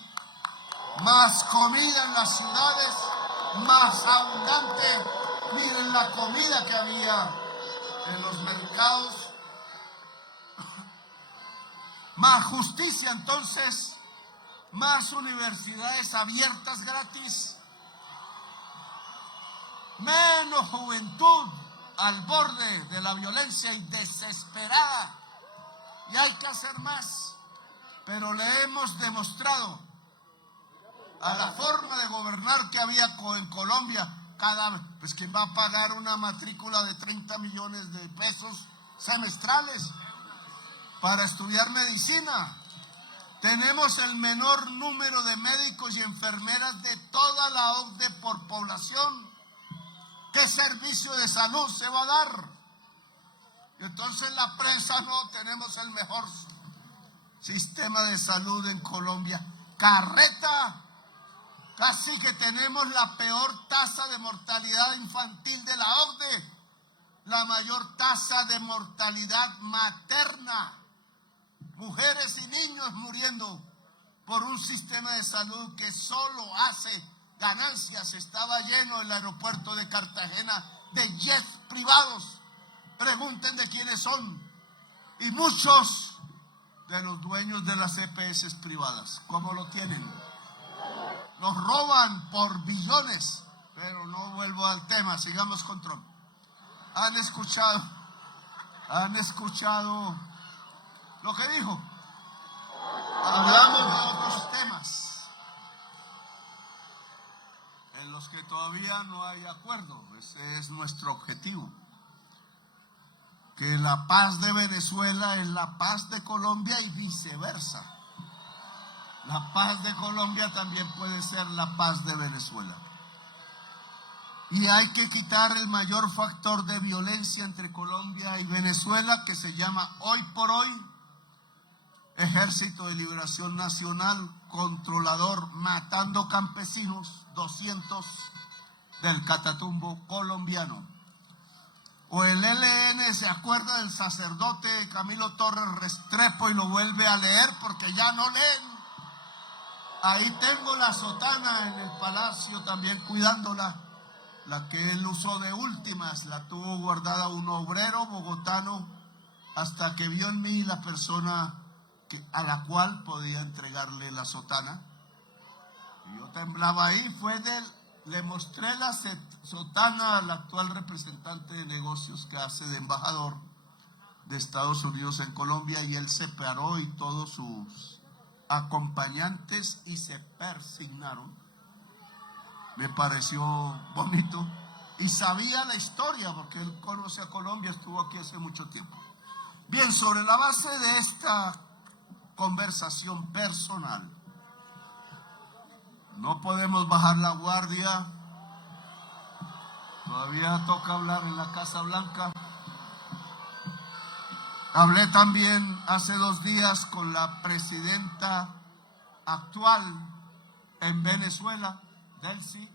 Más comida en las ciudades, más abundante. Miren la comida que había en los mercados. Más justicia entonces, más universidades abiertas gratis, menos juventud al borde de la violencia y desesperada. Y hay que hacer más, pero le hemos demostrado a la forma de gobernar que había en Colombia, pues ¿quién va a pagar una matrícula de 30 millones de pesos semestrales para estudiar medicina? Tenemos el menor número de médicos y enfermeras de toda la OCDE por población. ¿Qué servicio de salud se va a dar? Y entonces la prensa no, tenemos el mejor sistema de salud en Colombia. Carreta, casi que tenemos la peor tasa de mortalidad infantil de la OCDE, la mayor tasa de mortalidad materna, mujeres y niños muriendo por un sistema de salud que solo hace ganancias. Estaba lleno el aeropuerto de Cartagena de jets privados. Pregunten de quiénes son. Y muchos de los dueños de las EPS privadas, ¿cómo lo tienen? Nos roban por billones. Pero no vuelvo al tema, sigamos con Trump. ¿Han escuchado lo que dijo? Hablamos de otros temas en los que todavía no hay acuerdo. Ese es nuestro objetivo. Que la paz de Venezuela es la paz de Colombia y viceversa. La paz de Colombia también puede ser la paz de Venezuela. Y hay que quitar el mayor factor de violencia entre Colombia y Venezuela, que se llama hoy por hoy Ejército de Liberación Nacional controlador, matando campesinos, 200 del Catatumbo colombiano. O el ELN, ¿se acuerda del sacerdote Camilo Torres Restrepo? Y lo vuelve a leer porque ya no leen. Ahí tengo la sotana en el palacio también cuidándola. La que él usó de últimas, la tuvo guardada un obrero bogotano hasta que vio en mí la persona a la cual podía entregarle la sotana. Y yo temblaba ahí, le mostré la sotana al actual representante de negocios que hace de embajador de Estados Unidos en Colombia, y él se paró y todos sus acompañantes y se persignaron. Me pareció bonito y sabía la historia porque él conoce a Colombia, estuvo aquí hace mucho tiempo. Bien, sobre la base de esta conversación personal, no podemos bajar la guardia. Todavía toca hablar en la Casa Blanca. Hablé también hace 2 días con la presidenta actual en Venezuela, Delcy.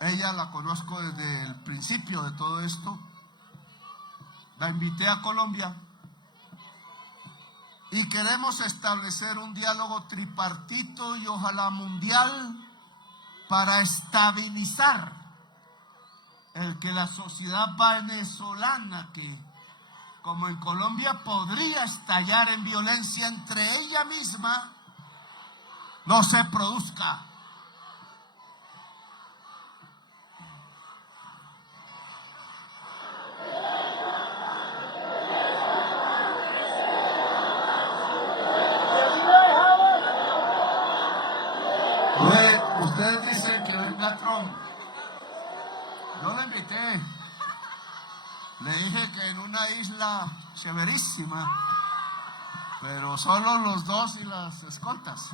Ella la conozco desde el principio de todo esto. La invité a Colombia y queremos establecer un diálogo tripartito y ojalá mundial para estabilizar el que la sociedad venezolana, que como en Colombia podría estallar en violencia entre ella misma, no se produzca. Ustedes dicen que venga Trump. Yo le invité. Le dije que en una isla chéverísima, pero solo los 2 y las escoltas.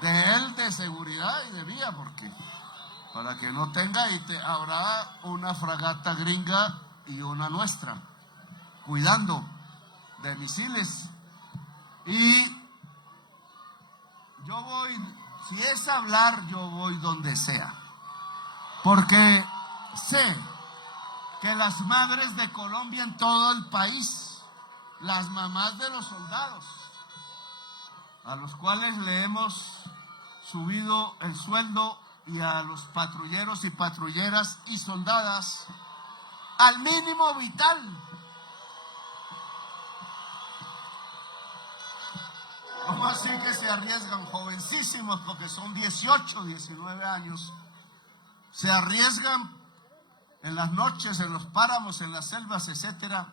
De él, de seguridad y de vía, porque para que no tenga, habrá una fragata gringa y una nuestra, cuidando de misiles. Y yo voy, si es hablar, yo voy donde sea, porque sé que las madres de Colombia en todo el país, las mamás de los soldados, a los cuales le hemos subido el sueldo, y a los patrulleros y patrulleras y soldadas al mínimo vital. ¿Cómo así que se arriesgan? Jovencísimos, porque son 18, 19 años, se arriesgan en las noches, en los páramos, en las selvas, etcétera,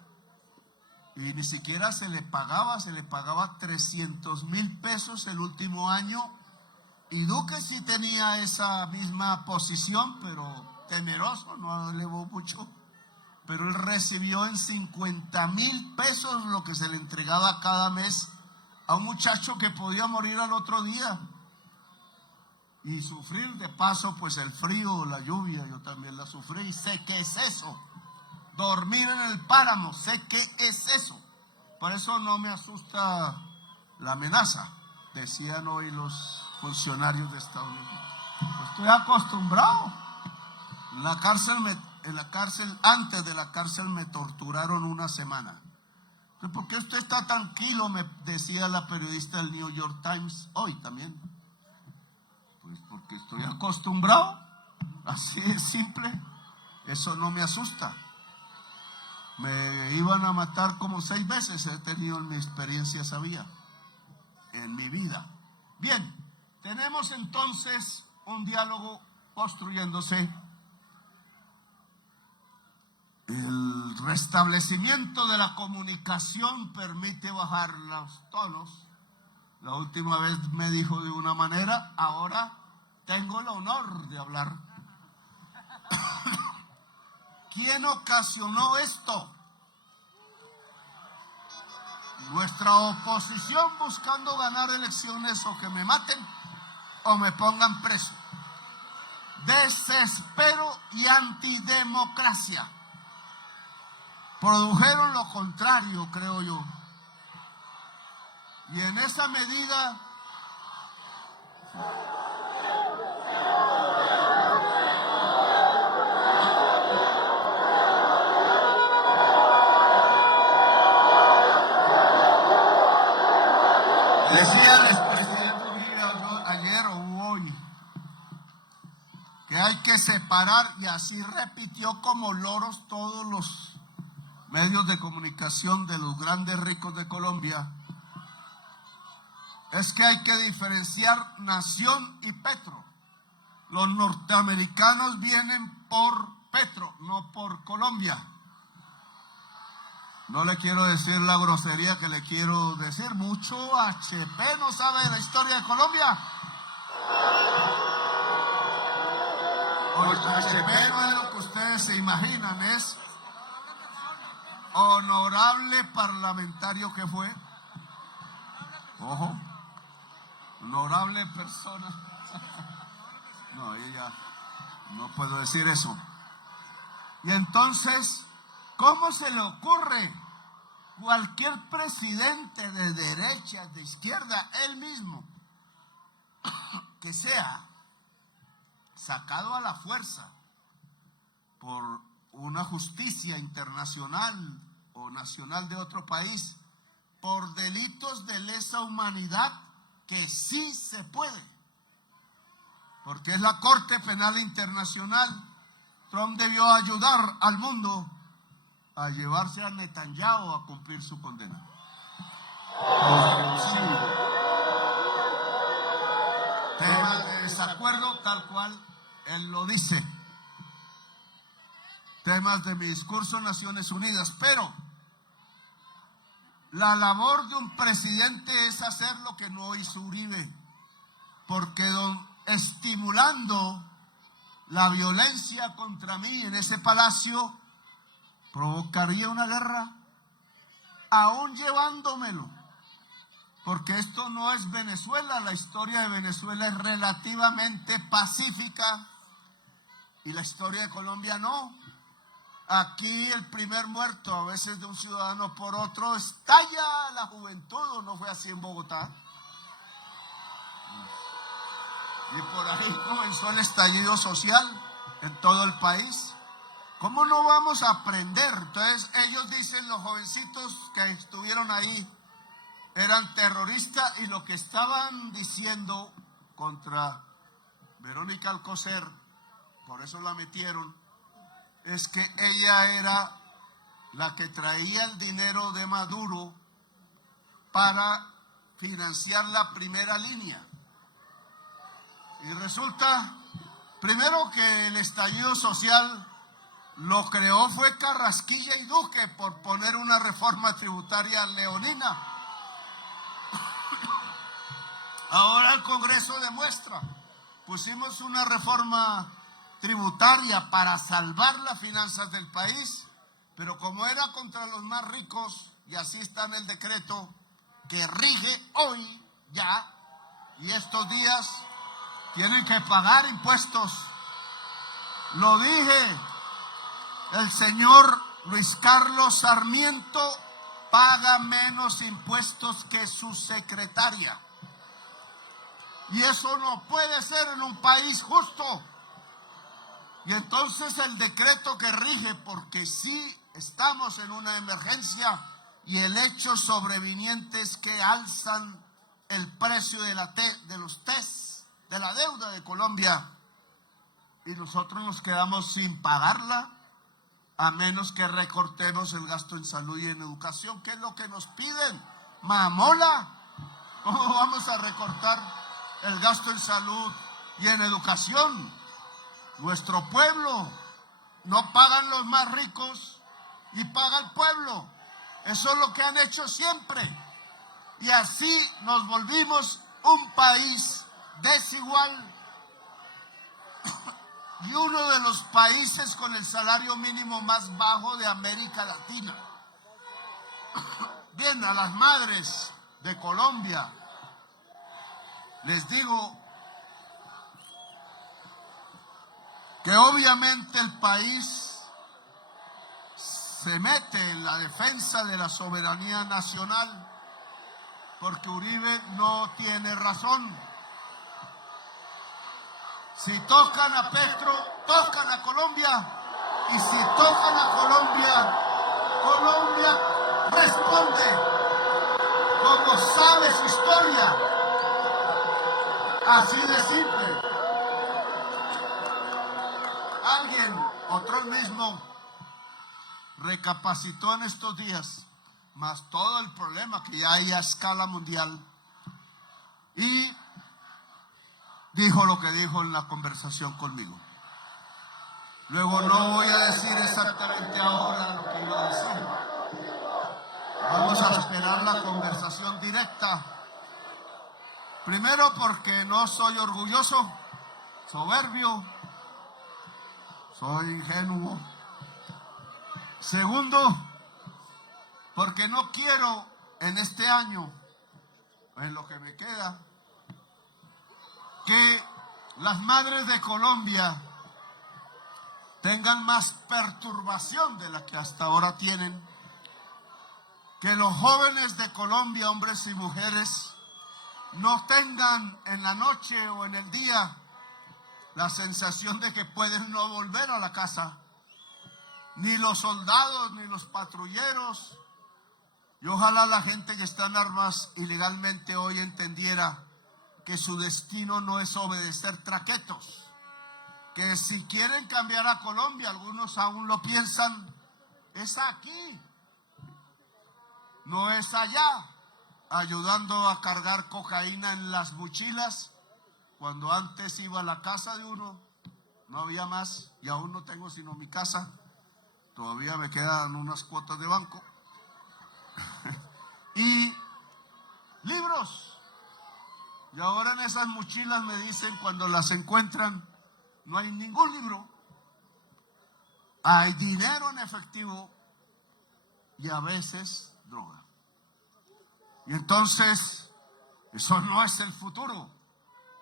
y ni siquiera se le pagaba 300,000 pesos el último año. Y Duque sí tenía esa misma posición, pero temeroso, no elevó mucho, pero él recibió en 50,000 pesos lo que se le entregaba cada mes a un muchacho que podía morir al otro día y sufrir de paso pues el frío, la lluvia. Yo también la sufrí y sé qué es eso, dormir en el páramo, sé qué es eso. Por eso no me asusta la amenaza, decían hoy los funcionarios de Estados Unidos. Pues estoy acostumbrado. En la cárcel, antes de la cárcel me torturaron una semana. ¿Por qué usted está tranquilo?, me decía la periodista del New York Times hoy también. Pues porque estoy acostumbrado, así es simple, eso no me asusta. Me iban a matar como 6 veces, he tenido en mi experiencia esa vía, en mi vida. Bien, tenemos entonces un diálogo construyéndose. El restablecimiento de la comunicación permite bajar los tonos. La última vez me dijo de una manera, ahora tengo el honor de hablar. ¿Quién ocasionó esto? Nuestra oposición buscando ganar elecciones o que me maten o me pongan preso. Desespero y antidemocracia. Produjeron lo contrario, creo yo. Y en esa medida decía el expresidente ayer o hoy que hay que separar, y así repitió como loros todos los medios de comunicación de los grandes ricos de Colombia, es que hay que diferenciar nación y petro. Los norteamericanos vienen por petro, no por Colombia. No le quiero decir la grosería que le quiero decir. Mucho HP no sabe la historia de Colombia. HP no es lo que ustedes se imaginan, es honorable parlamentario que fue. Ojo, honorable persona. No, ella, no puedo decir eso. Y entonces, ¿cómo se le ocurre cualquier presidente de derecha, de izquierda, él mismo, que sea sacado a la fuerza por una justicia internacional o nacional de otro país por delitos de lesa humanidad, que sí se puede, porque es la Corte Penal Internacional? Trump debió ayudar al mundo a llevarse a Netanyahu a cumplir su condena. Tema de desacuerdo, tal cual él lo dice. Temas de mi discurso en Naciones Unidas, pero la labor de un presidente es hacer lo que no hizo Uribe, porque estimulando la violencia contra mí en ese palacio provocaría una guerra, aún llevándomelo, porque esto no es Venezuela. La historia de Venezuela es relativamente pacífica y la historia de Colombia no. Aquí el primer muerto, a veces de un ciudadano por otro, estalla la juventud, ¿o no fue así en Bogotá? Y por ahí comenzó el estallido social en todo el país. ¿Cómo no vamos a aprender? Entonces ellos dicen, los jovencitos que estuvieron ahí eran terroristas, y lo que estaban diciendo contra Verónica Alcocer, por eso la metieron, es que ella era la que traía el dinero de Maduro para financiar la primera línea. Y resulta, primero, que el estallido social lo creó fue Carrasquilla y Duque por poner una reforma tributaria leonina. Ahora el Congreso demuestra, pusimos una reforma tributaria para salvar las finanzas del país, pero como era contra los más ricos, y así está en el decreto que rige hoy ya, y estos días tienen que pagar impuestos. Lo dije, el señor Luis Carlos Sarmiento paga menos impuestos que su secretaria. Y eso no puede ser en un país justo. Y entonces el decreto que rige, porque sí estamos en una emergencia, y el hecho sobreviniente es que alzan el precio de los test de la deuda de Colombia y nosotros nos quedamos sin pagarla a menos que recortemos el gasto en salud y en educación, que es lo que nos piden. Mamola, ¿cómo vamos a recortar el gasto en salud y en educación? Nuestro pueblo, no pagan los más ricos y paga el pueblo. Eso es lo que han hecho siempre. Y así nos volvimos un país desigual y uno de los países con el salario mínimo más bajo de América Latina. Bien, a las madres de Colombia les digo que obviamente el país se mete en la defensa de la soberanía nacional porque Uribe no tiene razón. Si tocan a Petro, tocan a Colombia. Y si tocan a Colombia, Colombia responde como sabe su historia. Así de simple. Alguien, otro mismo, recapacitó en estos días, más todo el problema que ya hay a escala mundial, y dijo lo que dijo en la conversación conmigo. Luego no voy a decir exactamente ahora lo que iba a decir. Vamos a esperar la conversación directa. Primero porque no soy orgulloso, soberbio, soy ingenuo. Segundo, porque no quiero en este año, en lo que me queda, que las madres de Colombia tengan más perturbación de la que hasta ahora tienen, que los jóvenes de Colombia, hombres y mujeres, no tengan en la noche o en el día la sensación de que pueden no volver a la casa, ni los soldados, ni los patrulleros, y ojalá la gente que está en armas ilegalmente hoy entendiera que su destino no es obedecer traquetos, que si quieren cambiar a Colombia, algunos aún lo piensan, es aquí, no es allá, ayudando a cargar cocaína en las mochilas, cuando antes iba a la casa de uno, no había más, y aún no tengo sino mi casa, todavía me quedan unas cuotas de banco, y libros. Y ahora en esas mochilas me dicen, cuando las encuentran, no hay ningún libro. Hay dinero en efectivo y a veces droga. Y entonces, eso no es el futuro.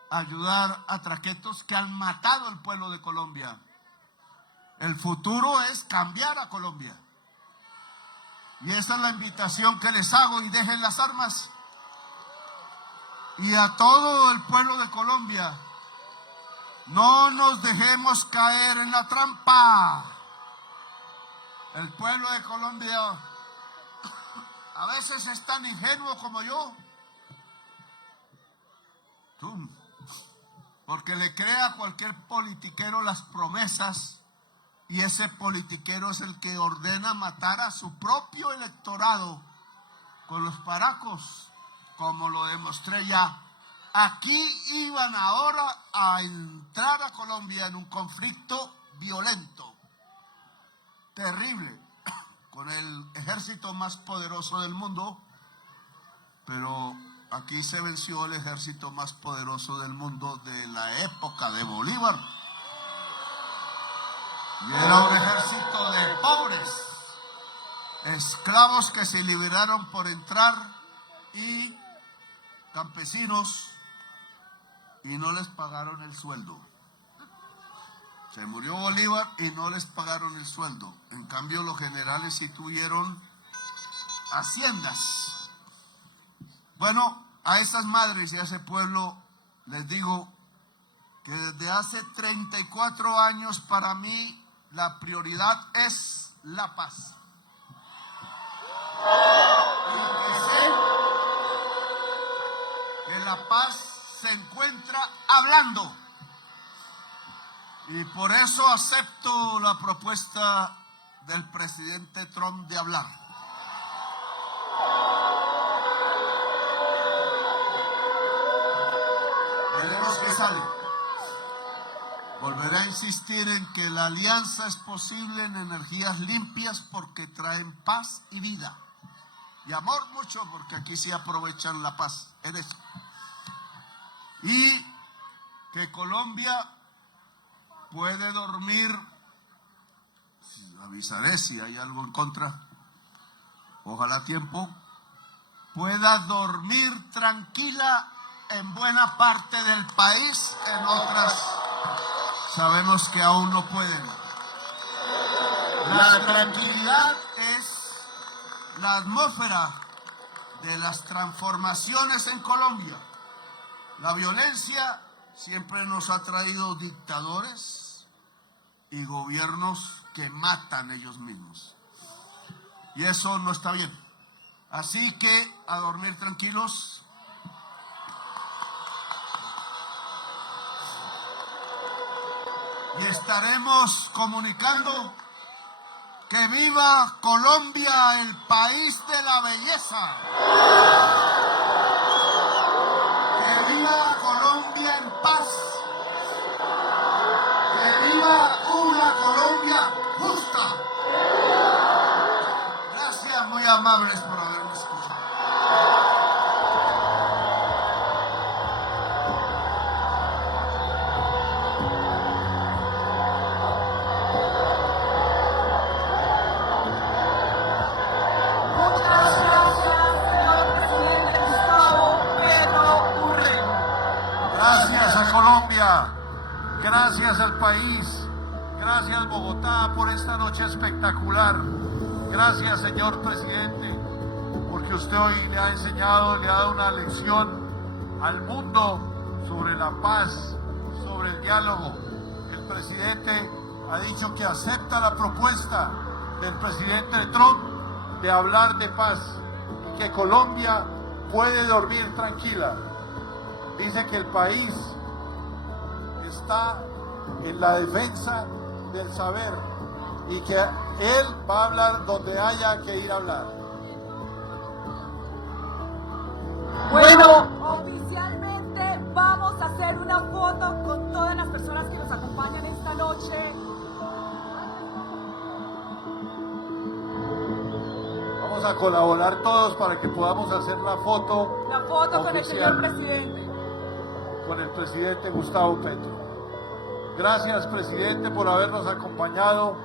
Ayudar a traquetos que han matado al pueblo de Colombia. El futuro es cambiar a Colombia. Y esa es la invitación que les hago, y dejen las armas. Y a todo el pueblo de Colombia, no nos dejemos caer en la trampa. El pueblo de Colombia a veces es tan ingenuo como yo, porque le crea a cualquier politiquero las promesas, y ese politiquero es el que ordena matar a su propio electorado con los paracos, como lo demostré ya. Aquí iban ahora a entrar a Colombia en un conflicto violento, terrible, con el ejército más poderoso del mundo, pero aquí se venció el ejército más poderoso del mundo de la época de Bolívar. Y era un ejército de pobres, esclavos que se liberaron por entrar, y campesinos, y no les pagaron el sueldo. Se murió Bolívar y no les pagaron el sueldo. En cambio, los generales sí tuvieron haciendas. Bueno, a esas madres y a ese pueblo les digo que desde hace 34 años para mí la prioridad es la paz. Y que sé que la paz se encuentra hablando. Y por eso acepto la propuesta del presidente Trump de hablar. Veremos qué sale. Volveré a insistir en que la alianza es posible en energías limpias porque traen paz y vida. Y amor mucho, porque aquí sí aprovechan la paz en eso. Y que Colombia puede dormir, avisaré si hay algo en contra, ojalá a tiempo, pueda dormir tranquila en buena parte del país, en otras sabemos que aún no pueden. La tranquilidad es la atmósfera de las transformaciones en Colombia. La violencia siempre nos ha traído dictadores y gobiernos que matan ellos mismos. Y eso no está bien. Así que a dormir tranquilos. Y estaremos comunicando que viva Colombia, el país de la belleza. Que viva Colombia en paz. Que viva una Colombia justa. Gracias, muy amables por haberme escuchado. Gracias a Colombia, gracias al país, gracias Bogotá por esta noche espectacular. Gracias, señor presidente, porque usted hoy le ha enseñado, le ha dado una lección al mundo sobre la paz, sobre el diálogo. El presidente ha dicho que acepta la propuesta del presidente Trump de hablar de paz y que Colombia puede dormir tranquila. Dice que el país está en la defensa del saber y que él va a hablar donde haya que ir a hablar. Bueno, oficialmente vamos a hacer una foto con todas las personas que nos acompañan esta noche. Vamos a colaborar todos para que podamos hacer la foto. La foto con el oficial señor presidente. con el presidente Gustavo Petro. Gracias, presidente, por habernos acompañado.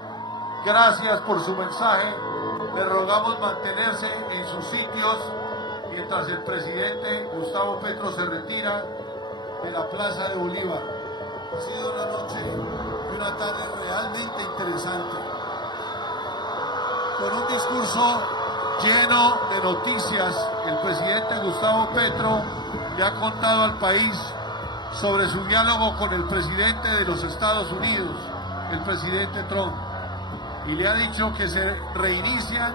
Gracias por su mensaje. Le rogamos mantenerse en sus sitios mientras el presidente Gustavo Petro se retira de la Plaza de Bolívar. Ha sido una noche y una tarde realmente interesante, con un discurso lleno de noticias. El presidente Gustavo Petro le ha contado al país sobre su diálogo con el presidente de los Estados Unidos, el presidente Trump, y le ha dicho que se reinician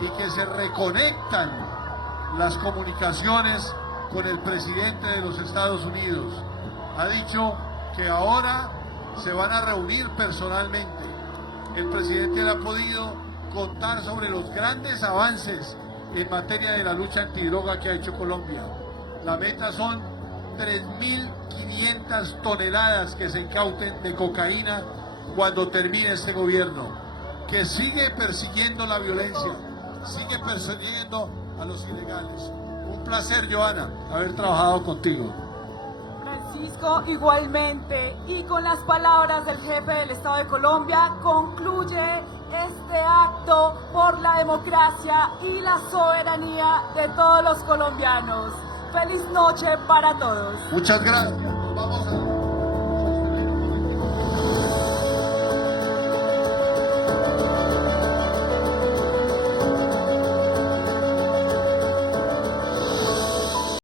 y que se reconectan las comunicaciones con el presidente de los Estados Unidos. Ha dicho que ahora se van a reunir personalmente. El presidente le ha podido contar sobre los grandes avances en materia de la lucha antidroga que ha hecho Colombia. La meta son 3.500 toneladas que se incauten de cocaína cuando termine este gobierno, que sigue persiguiendo la violencia, sigue persiguiendo a los ilegales. Un placer, Joana, haber trabajado contigo. Francisco, igualmente, y con las palabras del jefe del Estado de Colombia, concluye este acto por la democracia y la soberanía de todos los colombianos. Feliz noche para todos. Muchas gracias. Nos vamos a